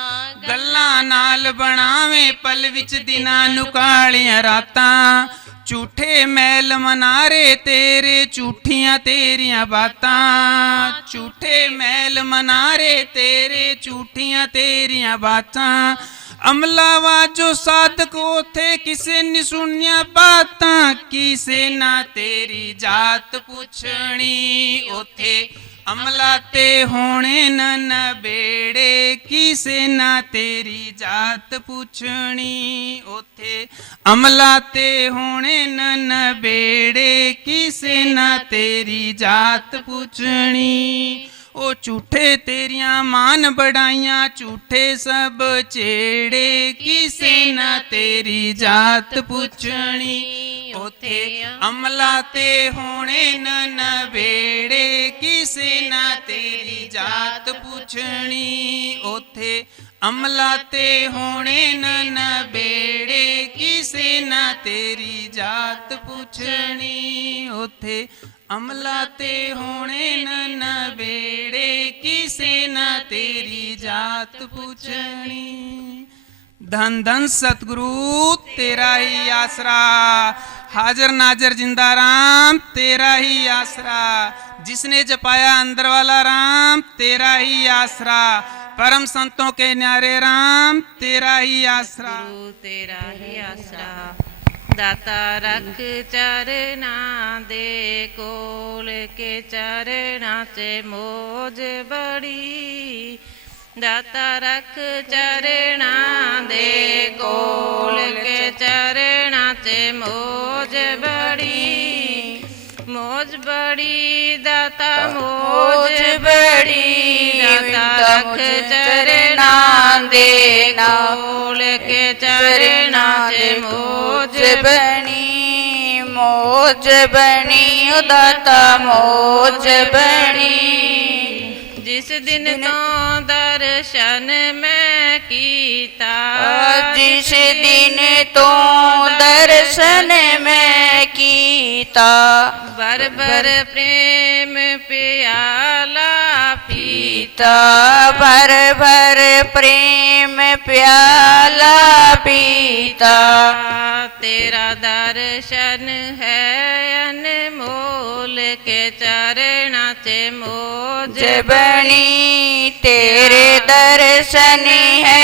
ਗੱਲਾਂ ਨਾਲ ਬਣਾਵੇਂ ਪਲ ਵਿੱਚ ਦਿਨਾਂ ਨੂੰ ਕਾਲੀਆਂ ਰਾਤਾਂ ਝੂਠੇ ਮੈਲ ਮਨਾਰੇ ਤੇਰੇ ਝੂਠੀਆਂ ਤੇਰੀਆਂ ਬਾਤਾਂ ਝੂਠੇ ਮੈਲ ਮਨਾਰੇ ਤੇਰੇ ਝੂਠੀਆਂ ਤੇਰੀਆਂ ਬਾਤਾਂ ਅਮਲਾ ਵਾਜੋ ਸਾਦਕ ਉਥੇ ਕਿਸੇ ਨੇ ਸੁਣੀਆਂ ਬਾਤਾਂ ਕਿਸੇ ਨਾ ਤੇਰੀ ਜਾਤ ਪੁੱਛਣੀ ਉਥੇ ਅਮਲਾ ਤੇ ਹੋਣੇ ਨਬੇੜੇ ਕਿਸੇ ਨਾ ਤੇਰੀ ਜਾਤ ਪੁੱਛਣੀ ਉਥੇ ਅਮਲਾ ਤੇ ਹੋਣੇ ਨਬੇੜੇ ਕਿਸੇ ਨਾ ਤੇਰੀ ਜਾਤ ਪੁੱਛਣੀ ਉਹ ਝੂਠੇ ਤੇਰੀਆਂ ਮਾਨ ਬੜਾਈਆਂ ਝੂਠੇ ਸਭ ਝੇੜੇ ਕਿਸੇ ਨਾ ਤੇਰੀ ਜਾਤ ਪੁੱਛਣੀ ਉਥੇ ਅਮਲਾ ਤੇ ਹੋਣੇ ਨਬੇੜੇ ਕਿਸੇ ਨਾ ਤੇਰੀ ਜਾਤ ਪੁੱਛਣੀ ਉਥੇ ਅਮਲਾ ਤੇ ਹੋਣੇ ਨਬੇੜੇ ਕਿਸੇ ਨਾ ਤੇਰੀ ਜਾਤ ਪੁੱਛਣੀ ਉਥੇ ਅਮਲਾ ਤੇ ਹੋਣੇ ਨਬੇੜੇ ਕਿਸੇ ਨਾ ਤੇਰੀ ਜਾਤ ਪੁੱਛਣੀ ਧੰਨ ਧੰਨ ਸਤਿਗੁਰੂ ਤੇਰਾ ਹੀ ਆਸਰਾ हाजर नाजर जिंदा राम तेरा ही आसरा जिसने जपाया अंदर वाला राम तेरा ही आसरा परम संतों के न्यारे राम तेरा ही आसरा तेरा ही आसरा दाता रख चरना दे कोल के चरना से मोज बड़ी दाता रख चरना दे कोल के चरना से मोज बड़ी दाता मोज बड़ी दाता रख चरना दे कोल के चरना से मोज बनी दाता मोज बनी जिस दिन तो दर्शन मैं कीता जिस दिन तो दर्शन मैं कीता बर बर प्रेम प्याला पीता भर भर प्रेम प्याला पीता तेरा दर्शन है अनमोल के चरणा से मोज बनी तेरे दर्शन है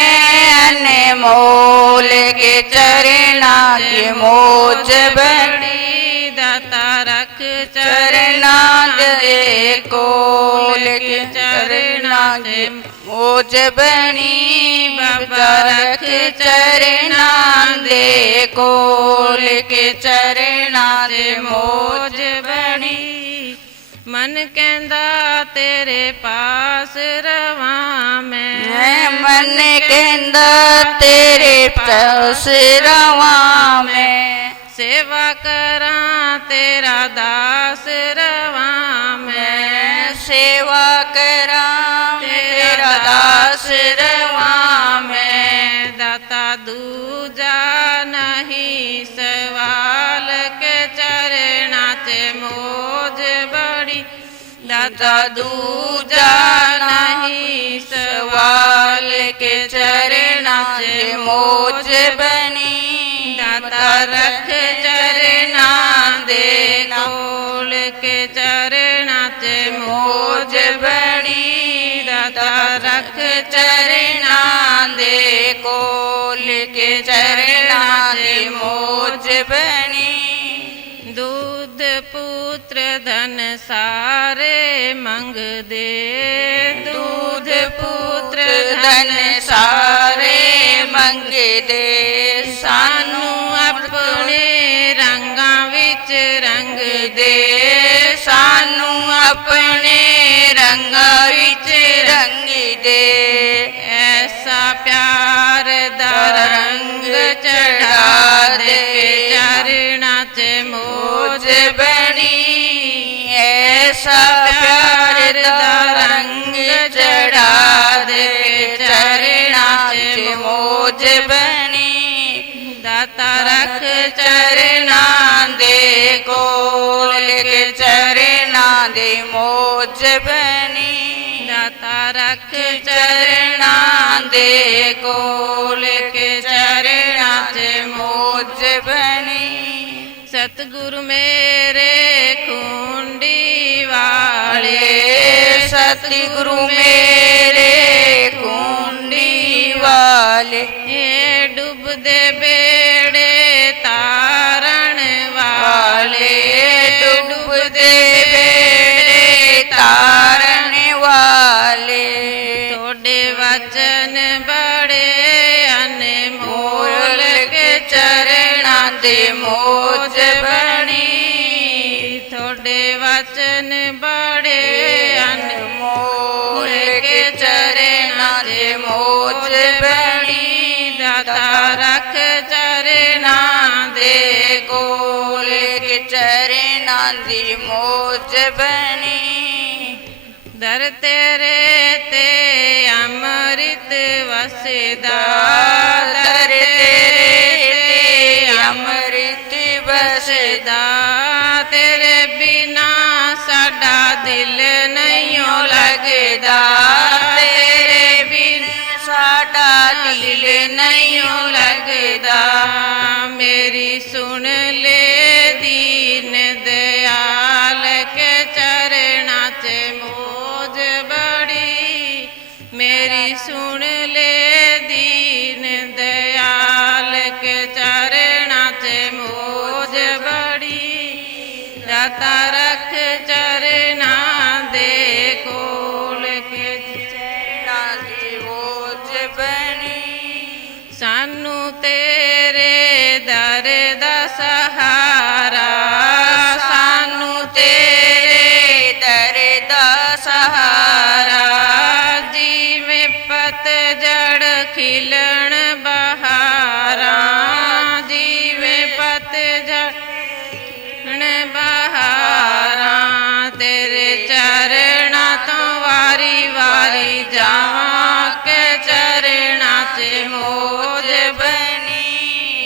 अनमोल के चरणा के मोज बनी दाता रख चरणा दे कोल के चरणा के मोज बनी बाबा रख चरणा दे कोल के चरणा दे मोज बनी मन कहंदा तेरे पास रवा मैं मन कहंदा तेरे पास रवा मैं सेवा करा तेरा दास रवा मैं सेवा करा तेरा दास रवा मैं दाता दूजा नहीं सवाल के चरणा ते मोज बड़ी दाता दूजा नहीं सवाल के चरणा ते मोज बनी दाता रख चरणा दे कोल के चरणा ते मोज बनी दाता रख चरणा दे कोल के चरणा ते मोज बनी दूध पुत्र धन सारे मंग दे दूध पुत्र धन सारे मंग दे सानू अपने रंगा विच रंग दे सानू अपने रंगा विच रंग दे ऐसा प्यार दा रंग चढ़ा दे चरणा ते मोज बनी ऐसा प्यार दा रंग चढ़ा दे चरणा ते मोज बनी दाता रख चरणा दे कोल के चरणा दे मोज बनी दाता रख चरणा दे कोल के चरणा दे मोज बनी सतगुरु मेरे खूंडी वाले सतगुरु मेरे खूंडी वाले ये डूबदे बेड़े तारण वाले डूबदे बेड़े तारण वाले तोड़े वचन बड़े अनमोल के चरणा दे मोज बनी थोड़े वचन बड़े अनमोल के चरणा दे मोज बनी दाता रख चरणा दे कोल के चरणा दी मोज बनी दर तेरे ते अमृत वसदा दर तेरे ते अमृत वसदा तेरे बिना साडा दिल नहीं लगदा तेरे बिना साडा दिल नहीं लगदा मेरी सुन ले दीन दयाल के चरणा ते मोज बड़ी मेरी सुन ले दीन दयाल के चरणा ते मोज बड़ी दाता रख चरणा दे कोल के चरणा ते मोज बनी सानू तेरे दर दा सहारा सानू तेरे दर दा सहारा जिवें पतझड़ खिलण बहारा जिवें पतझड़ बहारा तेरे चरणा तो वारी वारी जावा के चरणा ते मोज बनी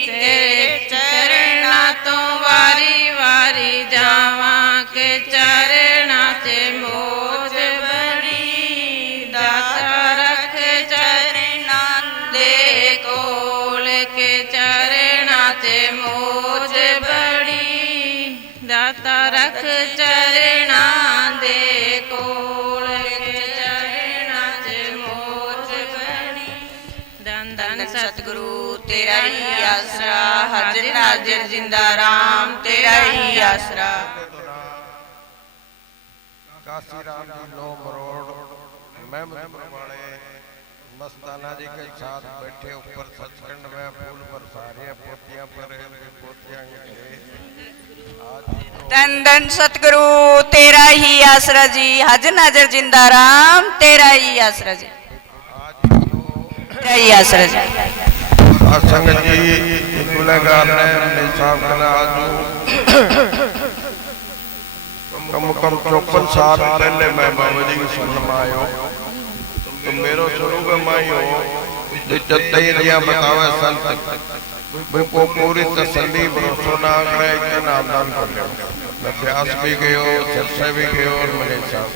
तेरे चरणा तो वारी वारी जावा के चरणा ते मोज बनी रख चरणा दे कोल चरणा च मोच बनी धन धन सतगुरु तेरा ही आसरा हाजिर नाजिर जिंदा राम तेरा ही आसरा। काशी राम जी 9 करोड़ मेहमदपुर वाले मस्ताना जी के साथ बैठे ऊपर सचखंड में फूल बरसा रहे हैं पोतियां पर पोतियां धन धन सतगुरु तेरा ही आसरा जी हाजिर नाजिर जिंदा राम तेरा ही आसरा जी तेरा ही आसरा जी। संगत जी गुनहगार ने अपने साहब का आज कम 54 साल पहले मैं बाबा जी की शरण में आयो तो मेरो शुरू का माई हो जतई दिया बतावे संत मैं को पूरी तसल्ली भरोसा ना करे इतना नामदान कर ले मैं प्यास भी गयो चर्चा भी गयो और मेरे साथ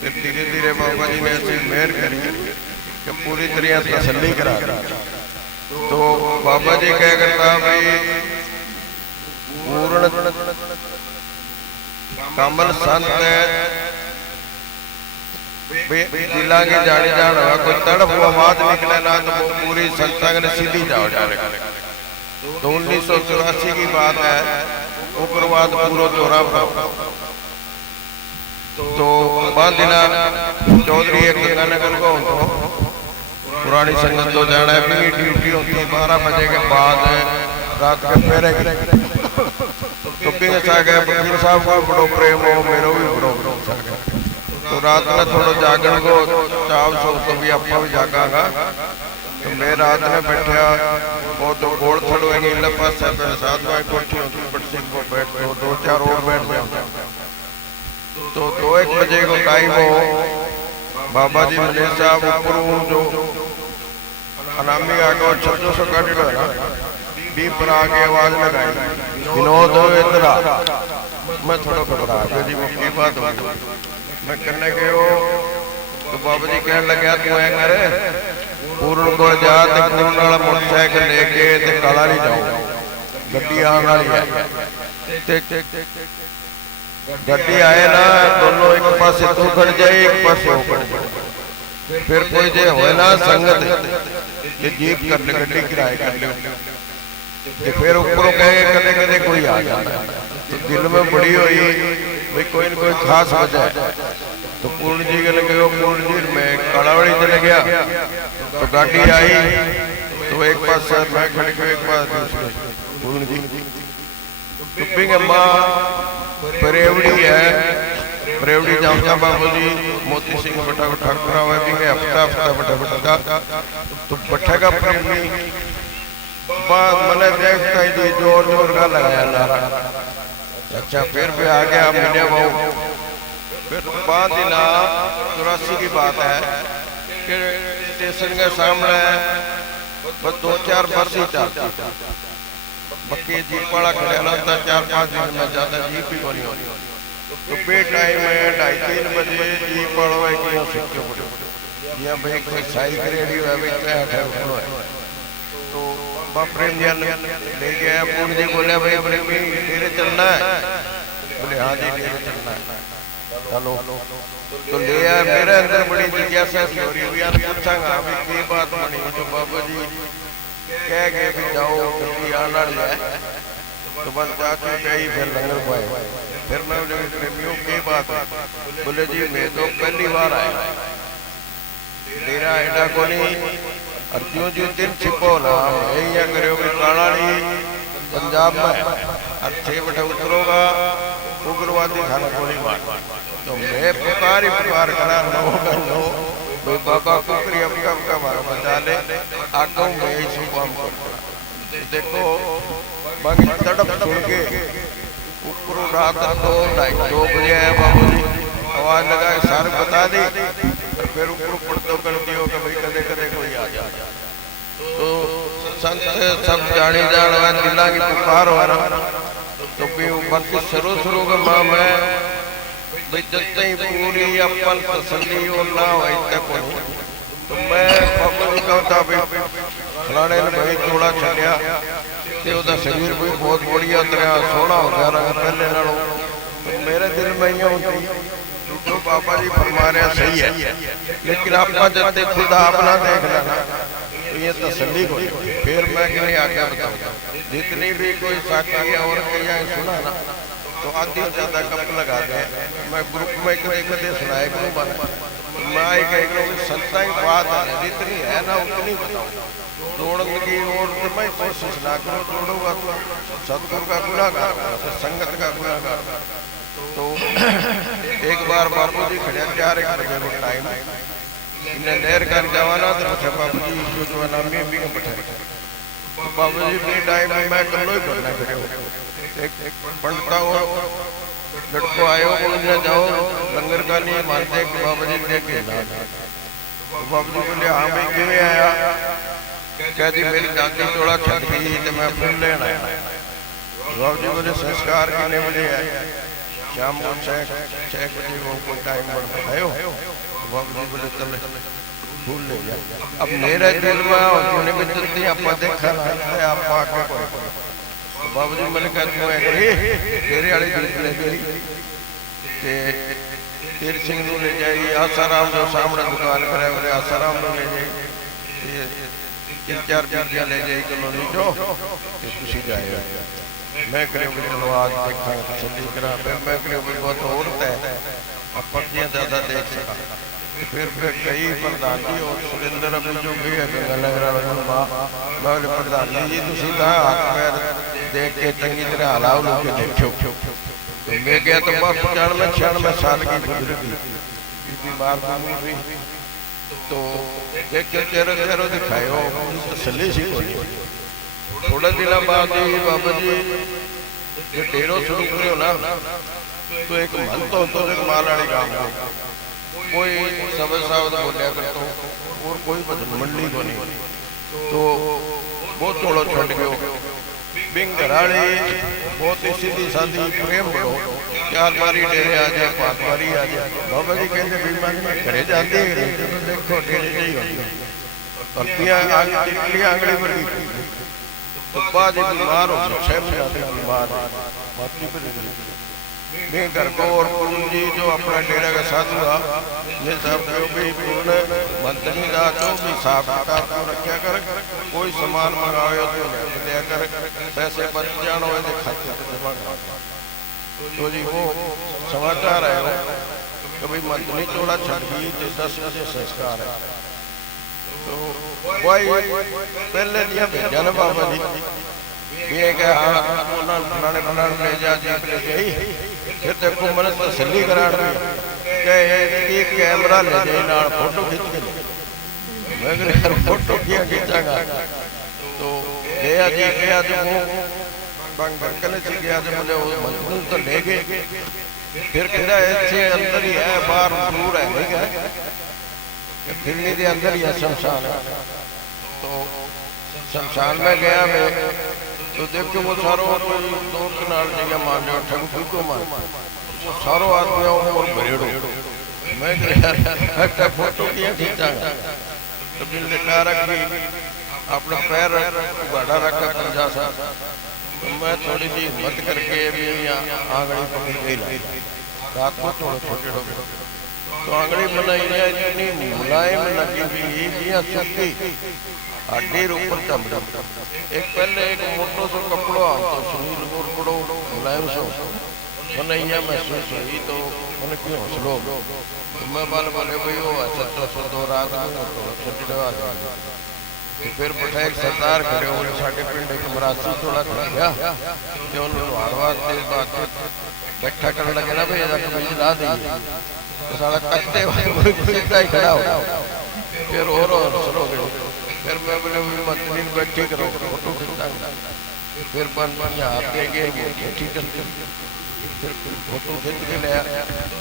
फिर धीरे धीरे बाबा जी ने ऐसी मेहर करी कि पूरी तरह तसल्ली करा तो बाबा जी कह करता भाई पूर्ण कमल संत दिला की जाने जान हुआ कोई तड़प आवाज निकले ना तो वो पूरी संस्थान ने सीधी जाओ जाने तो 1984 की बात है उग्रवाद पूरा दौरा तो बांधिना चौधरी एक नगर को पुरानी संगत तो जाना है ड्यूटी होती है 12 बजे के बाद रात के फेरे तो पिंग गए फकीर साहब को बड़ो प्रेम हो मेरो भी बड़ो प्रेम तो रात में थोड़ा जागण को चाव सो तो भी आपा भी जागागा तो मैं रात में बैठा वो तो गोड़ थड़ोएंगे इला पास साथ में कोठी होती पटसी को बैठ तो 2-4 और बैठ गए तो 2-1 बजे को टाइम हो बाबा जी मले साहब ऊपर जो अनामी आगे 600 काटी है ना डी पर आके आवाज लगाई विनोद इधर आ मैं थोड़ा घबरा गया जी वो की बात हो मैं करने गयो तो बाबा जी कहने लगे तू ऐ कर पूर्ण को जा ते पूर्ण वाला मोटरसाइकिल लेके ते काला नहीं जाओ गड्डी आने वाली है गड्डी आए ना दोनों एक पासे तू खड़ जाए एक पासे वो खड़ जाए फिर कोई जे होए ना संगत ये जीप कर ले गड्डी किराए कर ले ते फिर ऊपर कहे कदे कदे कोई आ जाता तो दिल में बड़ी हुई भाई कोई न कोई खास वजह है तो पूर्ण जी के लगे पूर्ण जी में कालावड़ी चले गया तो गाड़ी आई तो एक पास मैं खड़े को एक पास दूसरे पूर्ण जी तो पिंग माँ परेवड़ी है परेवड़ी जामचा बाबू जी मोती सिंह बटा ठाकुर हुआ पिंग हफ्ता हफ्ता बटा बटा तो बट्ठा का प्रेमी मैंने देखता ही जोर जोर का लगाया नारा अच्छा फिर भी आ गया मिले वो फिर 5 दिन 84 की बात है कि स्टेशन के सामने बस 2-4 बस ही चलती बाकी जीप वाला खड़ा ना था 4-5 दिन में ज्यादा जीप ही बनी होती तो बे टाइम में 2:30-3 बजे जीप वालों एक सिक्के पड़े यहाँ भाई कोई साइकिल रेडी हुआ भाई तो प्रेम जी ले गया पूर्ण जी बोले भाई प्रेम डेरे चलना है बोले हाँ जी डेरे चलना है चलो तो ले आया मेरे अंदर बड़ी जिज्ञासा हो रही हुई यार पूछांगा अभी ये बात बनी जो बाबा जी कह गए कि जाओ गड्डी आने वाली है तो बस जाके गई फिर लंगर पाए फिर मैं प्रेमियों की बात है बोले जी मैं तो पहली बार आया डेरा एडा को नहीं और जो जो दिन छिपो ना यही करो कालाड़ी पंजाब में और 6 बजे उतरोगा उग्रवादी खाना गोली मार तो मैं पुकार ही पुकार करा लो भाई बाबा कुकरी अपका मारो बचा ले आगे मैं इसी काम करता देखो बाकी तड़प सुन के ऊपर रात 2 बजे आया बाबू जी आवाज लगा सारे बता दी फिर ऊपर पड़तो कर दियो कि भाई कदे कदे कोई आ जाए तो संत सब जानी जाना दिला की पुकार हो रहा तो भी ऊपर की शुरू का मां मैं भाई जते ही पूरी अपन तसल्ली और ना होई तक तो मैं बाबू जी कहता भाई फलाने ने भाई थोड़ा छड़िया ते ओदा शरीर भी बहुत बढ़िया तरह सोहना हो गया रंग पहले नालों मेरे दिल में यूं होती जो बाबा जी फरमा रहे हैं सही है, लेकिन आपका जब खुद अपना देख लेना तो ये तसल्ली को फिर मैं कहीं आगे बताऊंगा। जितनी भी कोई साखी और कहीं सुना ना तो आधी ज्यादा कप लगा दे। मैं ग्रुप में कभी कभी सुनाए करूँ मैं एक संस्था ही बात है जितनी है ना उतनी बताऊँ। दौड़ने की ओर तो मैं कोशिश ना करूँ, दौड़ूंगा तो सतगुरु का गुनाहगार तो संगत का गुनाहगार। तो एक बार बापू जी खड़े 4 बजे वो टाइम इन्हें देर कर जवाना तो मुझे बाबू जी जो नाम भी बैठे बाबू जी भी टाइम मैं कल ही करना खड़े हो। एक पंडिता हो लड़को आयो उन्हें जाओ लंगर का नहीं मानते कि बाबू जी देख के ना। तो बाबू जी बोले हाँ भाई किमें आया? कह दी मेरी दादी थोड़ा छट गई तो मैं फूल लेना आया। बाबू जी बोले संस्कार कितने बजे है? शाम को 6 बजे वो कोई टाइम बतायो। बाबू जी बोले चल फूल ले जा। अब मेरे दिल में होने में जल्दी आप देखा ना आप आके बाबू जी मैंने कहा तू तेरे वाली ले गई तीर सिंह नू ले जाई आसाराम जो सामने दुकान करे बोले आसाराम नू ले जाई 3-4 चीज़ें ले जाई कॉलोनी जो तुसी जाए। मैं करे चलो आज देखा छली करा फिर मैं करे बहुत औरत है अब पक्षियाँ ज़्यादा देख सका। फिर कई प्रधान जी और सुरेंद्र अभी जो भी है मैं प्रधान जी तुम सीधा हाथ पैर देख के चंगी तरह हलाओ लोग देखो। तो मैं गया तो बस 96 साल की बुजुर्ग बीमार हुई तो देख के चेहरा चेहरा दिखाए हो तसल्ली सी कोई। थोड़े दिन बाद ही बाबा जी जो डेरो शुरू करो ना तो एक मन तो मालाड़ी गाँव में कोई सब सावध बोलिया करता और कोई मंडली को नहीं। तो बहुत थोड़ा छट गयो बिंग घराड़ी बहुत ही सीधी सादी प्रेम बड़ो 4 बारी डेरे आ जाए 5 बारी आ जाए। बाबा जी कहते बीमारी में घरे जाते तो देखो डेरे नहीं होती और आंगड़ी वर्गी तो बाद बीमार हो 6 महीने बीमार बाकी मैं घर को और पूर्ण जी जो अपना डेरा का साथ हुआ ये सब जो भी पूर्ण मंत्री का जो भी साफ किताब रखा कर कोई सामान मंगाओ तो ले कर पैसे बच जाना हो खाते जमा करा। तो जी वो समाचार है कभी मंत्री चोड़ा छट गई तो 10 बजे संस्कार है। तो वही पहले दिया भेजा ना बाबा जी ये कहा हाँ फलाने ले जा जीप ले गई। फिर देखो मैंने तसल्ली करा कैमरा ले जाए नाल फोटो खींच के मैं फोटो खींचागा। तो गया जी गया जो वो बंगल से गया जो मुझे वो मंदिर तो ले गए। फिर कहता ऐसे अंदर ही है बाहर दूर है नहीं गया फिरने के अंदर ही है शमशान। तो शमशान में गया मैं तो देखो वो सारो दोस्त नाल जगह मान लो ठगू को मान वो सारो आदमी और भरेड़ो मैं फोटो किया खींचागा। तो बिल लिखा रखी अपना पैर गाढ़ा रखा 50 साल। तो मैं थोड़ी सी हिम्मत करके भी आंगड़ी पकड़ गई लाई रात को थोड़े छोटे हो गए। तो आंगड़ी बनाई इतनी मुलायम लगी हुई सुखी हड्डी ऊपर चमड़ा। एक पहले एक मोटो सो कपड़ो आता सुनील और बड़ो मुलायम सो सुनैया महसूस हुई तो मैंने क्यों हौसलो। तो मैं बाल बोले भाई वो अच्छा 2 रात छुट्टी लगा तो फिर बैठा एक सरदार खड़े हो साढ़े पिंड एक मरासी थोड़ा खड़ा गया तो उन्होंने हर वास्ते बात इकट्ठा करने लगे ना भाई कमीज ला दी तो सारा कत्ते सीधा ही खड़ा हो। फिर और सुनो गए। फिर मैं बोले मंत्री बैठी करो फोटो खींचा। फिर बन हाथ दे गए ठीक फिर फोटो खींच के लिया।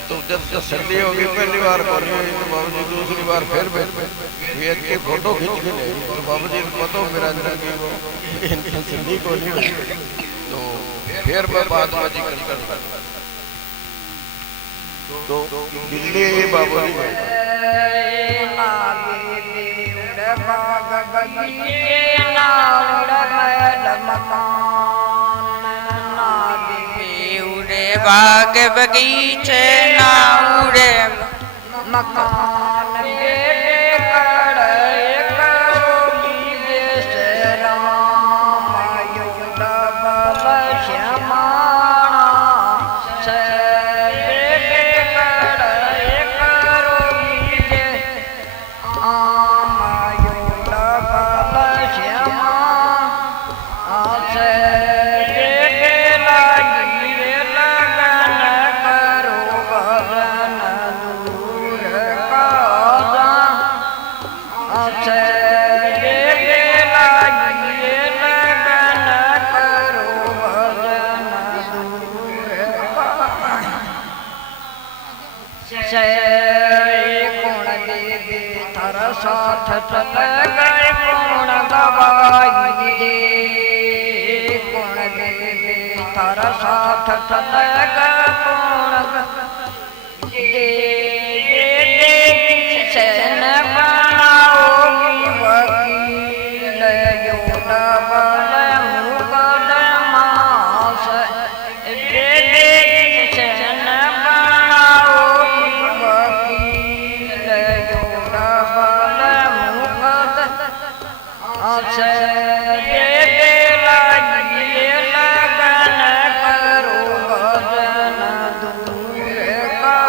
तो जब सर्दी हो गई पहली बार बोली तो बाबू जी दूसरी बार फिर बैठ फोटो खींच के ले तो बाबू जी पता मेरा इनकी सर्दी को नहीं हुई। तो फिर मैं बात बाजी कर तो दिल्ली बाबू जी बाग बगीचे ना उड़े मकान साथ चल गए गुण गवाई दे गुण दे तारा साथ चल गए गुण दे किसे न बनाओगी वकील यो डबल मुकदमा से किसे न बनाओगी वकील यो से लगन करो भजन दूर का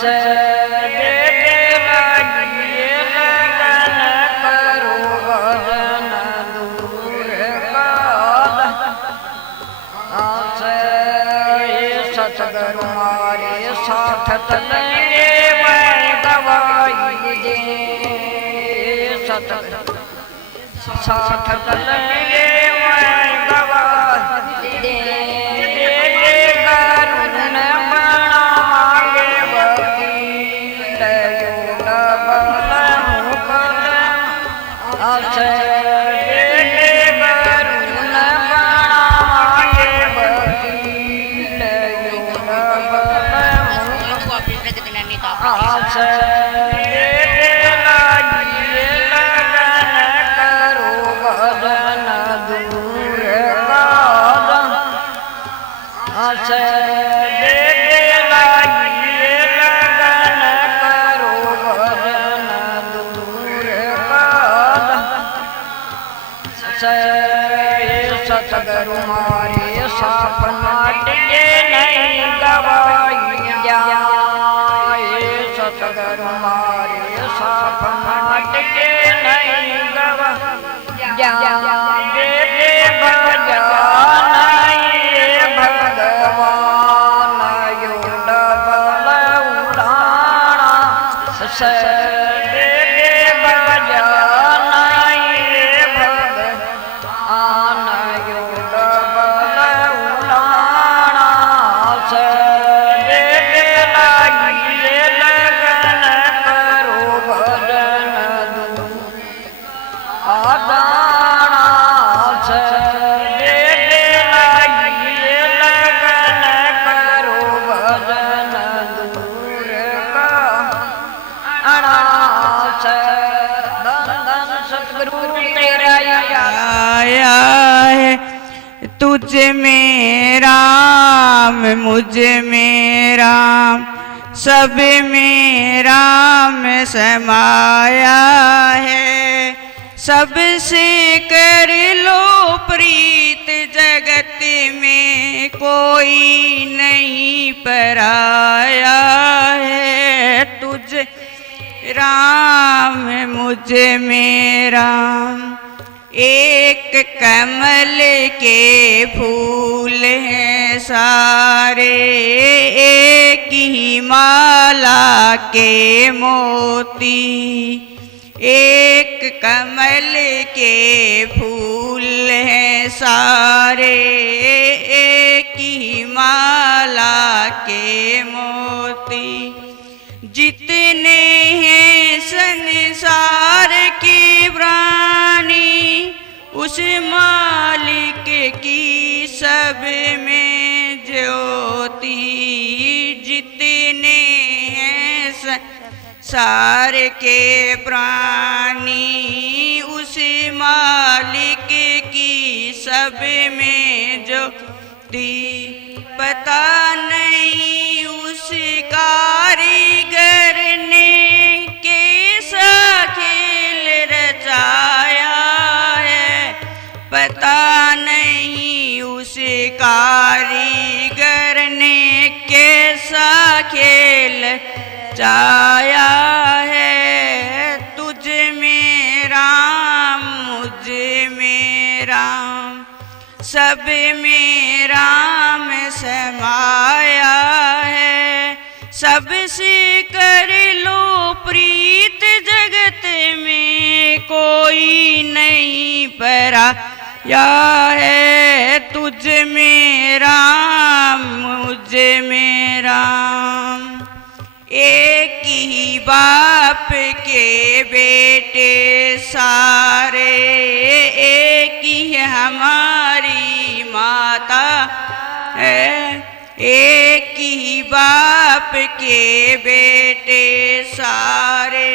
से लगन करो भजन दूर का से सतगुरु हमारे साथ चलेंगे मैं गवाई दे साथ चलेंगे मैं गवाही दे करुण बनागे वकील यो डबल मुकदमा से करुण बनागे वकील यो डबल मुकदमा से सतगुरु मारे सपना टिके नहीं गवाई जाए सतगुरु मारे सपना टिके नहीं गवाई जाए भगवान यो डबल उड़ाना से तुझ में राम मुझ में राम सब में राम समाया है सबसे कर लो प्रीत जगत में कोई नहीं पराया है तुझ राम मुझ में राम एक कमल के फूल हैं सारे एक ही माला के मोती एक कमल के फूल हैं सारे एक ही माला के मोती जितने हैं संसार की प्राणी उस मालिक की सब में ज्योति जितने हैं संसार के प्राणी उस मालिक की सब में ज्योति पता नहीं उस कारीगर ने कैसा खेल रचाया है, पता नहीं उस कारीगर ने कैसा खेल रचाया है। तुझ में राम मुझ में राम सब में राम समाया है। सबसे कर लो प्रीत जगत में कोई नहीं पराया है। तुझ में राम मुझ में राम एक ही बाप के बेटे सारे, एक ही हमारी माता है। एक ही बाप के बेटे सारे,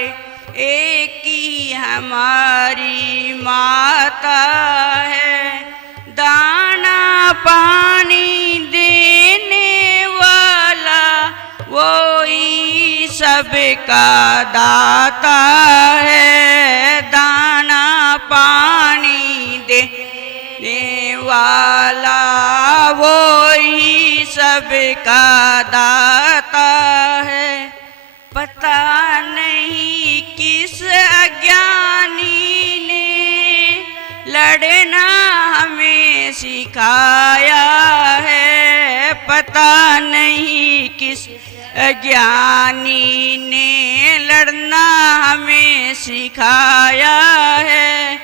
एक ही हमारी माता है। दाना पानी देने वाला वो ही सबका दाता है। दाना पानी देने वाला वो ही सबका दाता है। पता नहीं किस अज्ञानी ने लड़ना हमें सिखाया है। पता नहीं किस अज्ञानी ने लड़ना हमें सिखाया है।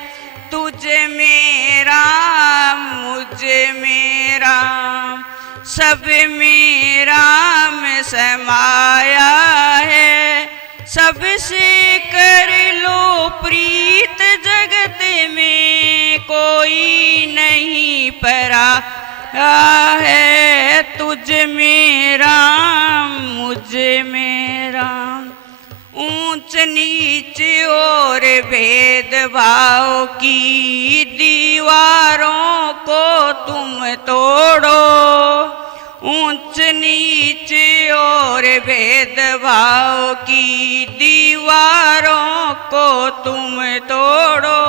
तुझ में राम मुझ में राम सब में राम समाया है। सबसे कर लो प्रीत जगत में कोई नहीं पराया है। तुझ में राम मुझ में राम ऊंच नीच और भेदभाव की दीवारों को तुम तोड़ो। ऊंच नीच और भेदभाव की दीवारों को तुम तोड़ो।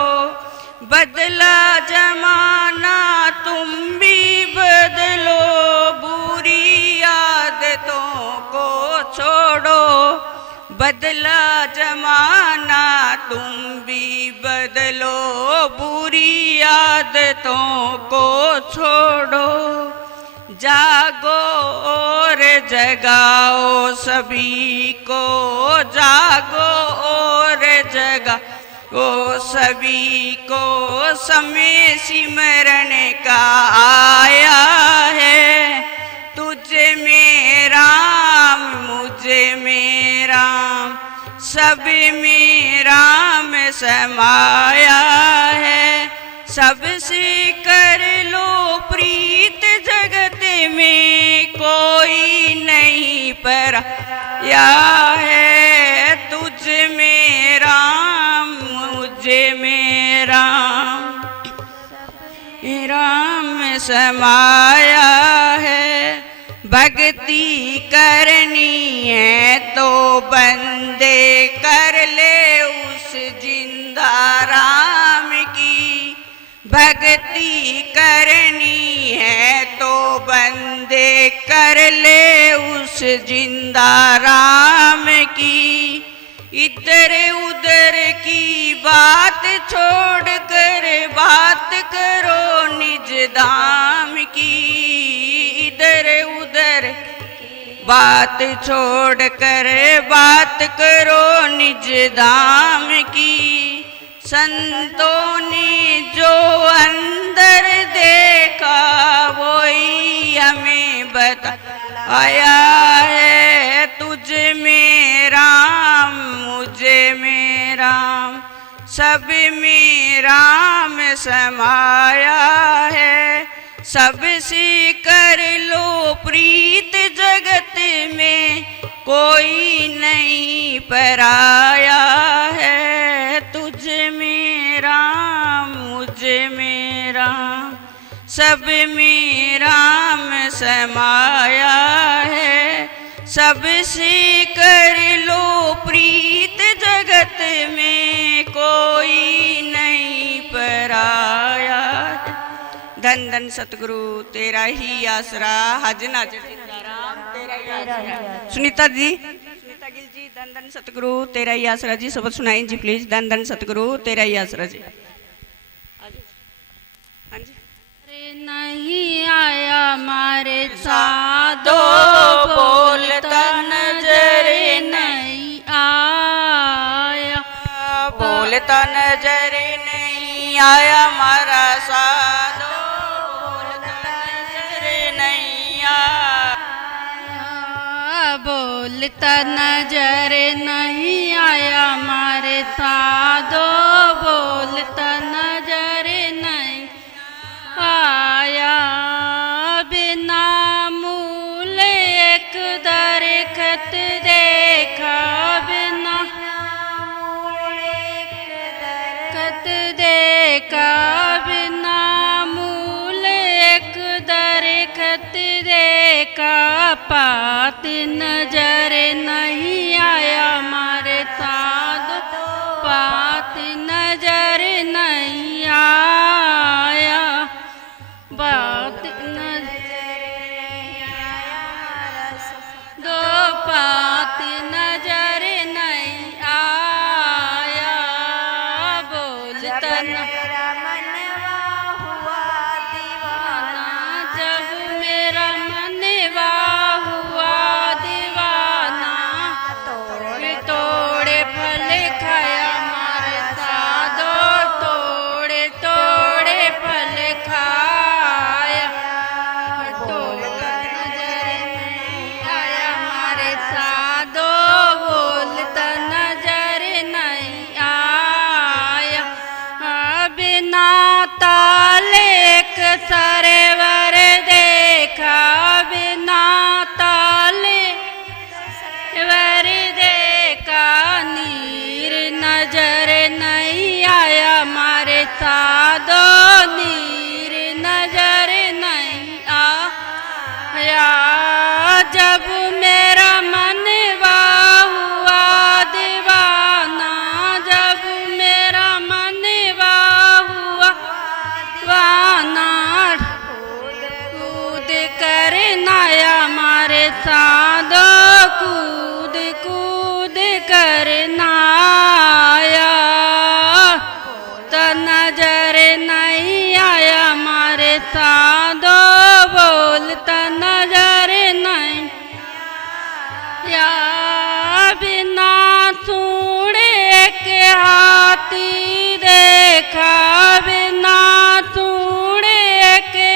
बदला जमाना तुम भी बदलो, बुरी आदतों को छोड़ो। बदला जमाना तुम भी बदलो, बुरी आदतों को छोड़ो। जागो और जगाओ सभी को, जागो और जगाओ सभी को। समय सिमरन का आया है। तुझ में राम मुझ में राम सब में राम समाया है। सबसे कर लो प्रीत जगत में कोई नहीं पराया है। तुझ में राम मुझ में राम राम समाया है। भक्ति करनी है तो बंदे कर ले उस जिंदा राम की। भक्ति करनी है तो बंदे कर ले उस जिंदा राम की। इधर उधर की बात छोड़ कर बात करो निज धाम की। इधर उधर बात छोड़ कर बात करो निज धाम की। संतों ने जो अंदर देखा वही हमें बताया है। तुझ में राम मुझ में राम सब में राम समाया है। सबसे कर लो प्रीत जगत में कोई नहीं पराया है। तुझ में राम मुझ में राम सब में राम समाया है। सबसे कर लो प्रीत जगत में कोई नहीं पराया। धन धन सतगुरु तेरा ही आसरा, हाजिर नाजिर जिंदाराम तेरा ही आसरा। सुनीता गिल जी, धन धन सतगुरु तेरा ही आसरा जी, शब्द सुनाई जी प्लीज। धन धन सतगुरु तेरा ही आसरा जी। हाँ जी। नहीं आया मारे साधो बोलता नजर नहीं आया, बोलता नजर नहीं आया मारा साधो, बोलता नजर नहीं आया, बोलता नजर नहीं आया मारे साधो, बोलता नजर नहीं आया। बिना मूल एक दरखत देखा, बिना मूल एक दरखत देखा, बिना मूल एक दरखत देखा। पात नजर नहीं आया मारे साधो, पात नजर नहीं आया, बात नजर दो पात नजर नहीं आया। बोलता मेरा मनवा हुआ दीवाना, जब मेरा मनवा हुआ दीवाना। तोड़े तोड़े फल खाया मारे साधो, तोड़े तोड़े फल खाया। बोलता नजर नहीं आया मारे साधो, बोलता नजर नहीं आया। बिना ताले एक सरोवर देखा, बिना ताले वर देखा। नीर नजर नहीं आया मारे साधो, नीर नजर नहीं आया। जब मेरा मनवा हुआ दीवाना, जब मेरा मनवा हुआ दीवाना। कूद कर नाया मारे साधो, कूद कूद कर नाया। तो नजर नहीं आया मारे साधो, बोलता नजर नहीं या। बिना सूड़े के हाथी देखा, बिना सूड़े के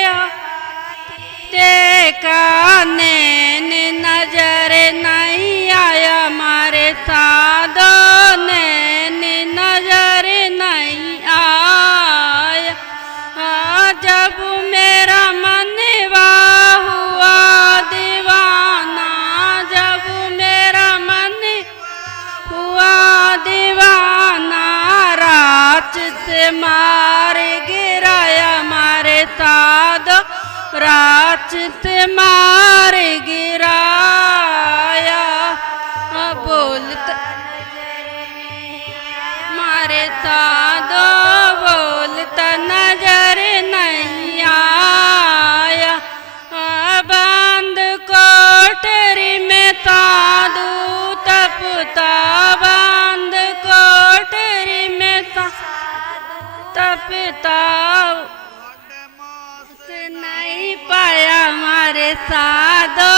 देखा। नैन नजर नहीं आया मारे साधो, नैन नजर नहीं आया। जब मेरा मनवा हुआ दीवाना, जब मेरा मन हुआ दीवाना। रात से मार गिराया मारे साधो, रात से मार गिराया। बोलता मारे साधो, बोलता नजर नहीं आया। बंद कोठरी में साधु तपता, बंद कोठरी में तपता। नहीं पाया मारे साधो,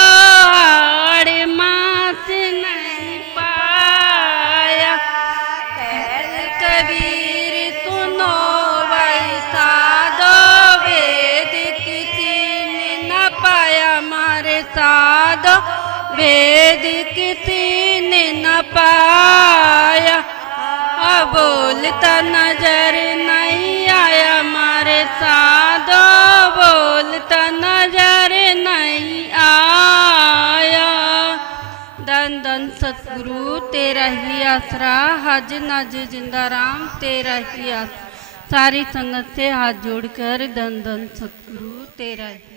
और मास नहीं पाया। कबीर सुनो भाई साधो, वेद किसी ने न पाया मारे साधो, वेद किसी ने न पाया। बोलता नजर नहीं आया मारे साधो, बोलता नजर नहीं आया। धन धन सतगुरु तेरा ही आसरा, हाजिर नाजिर जिंदाराम तेरा ही आसरा। सारी संगत से हाथ जोड़कर धन धन सतगुरु तेरा ही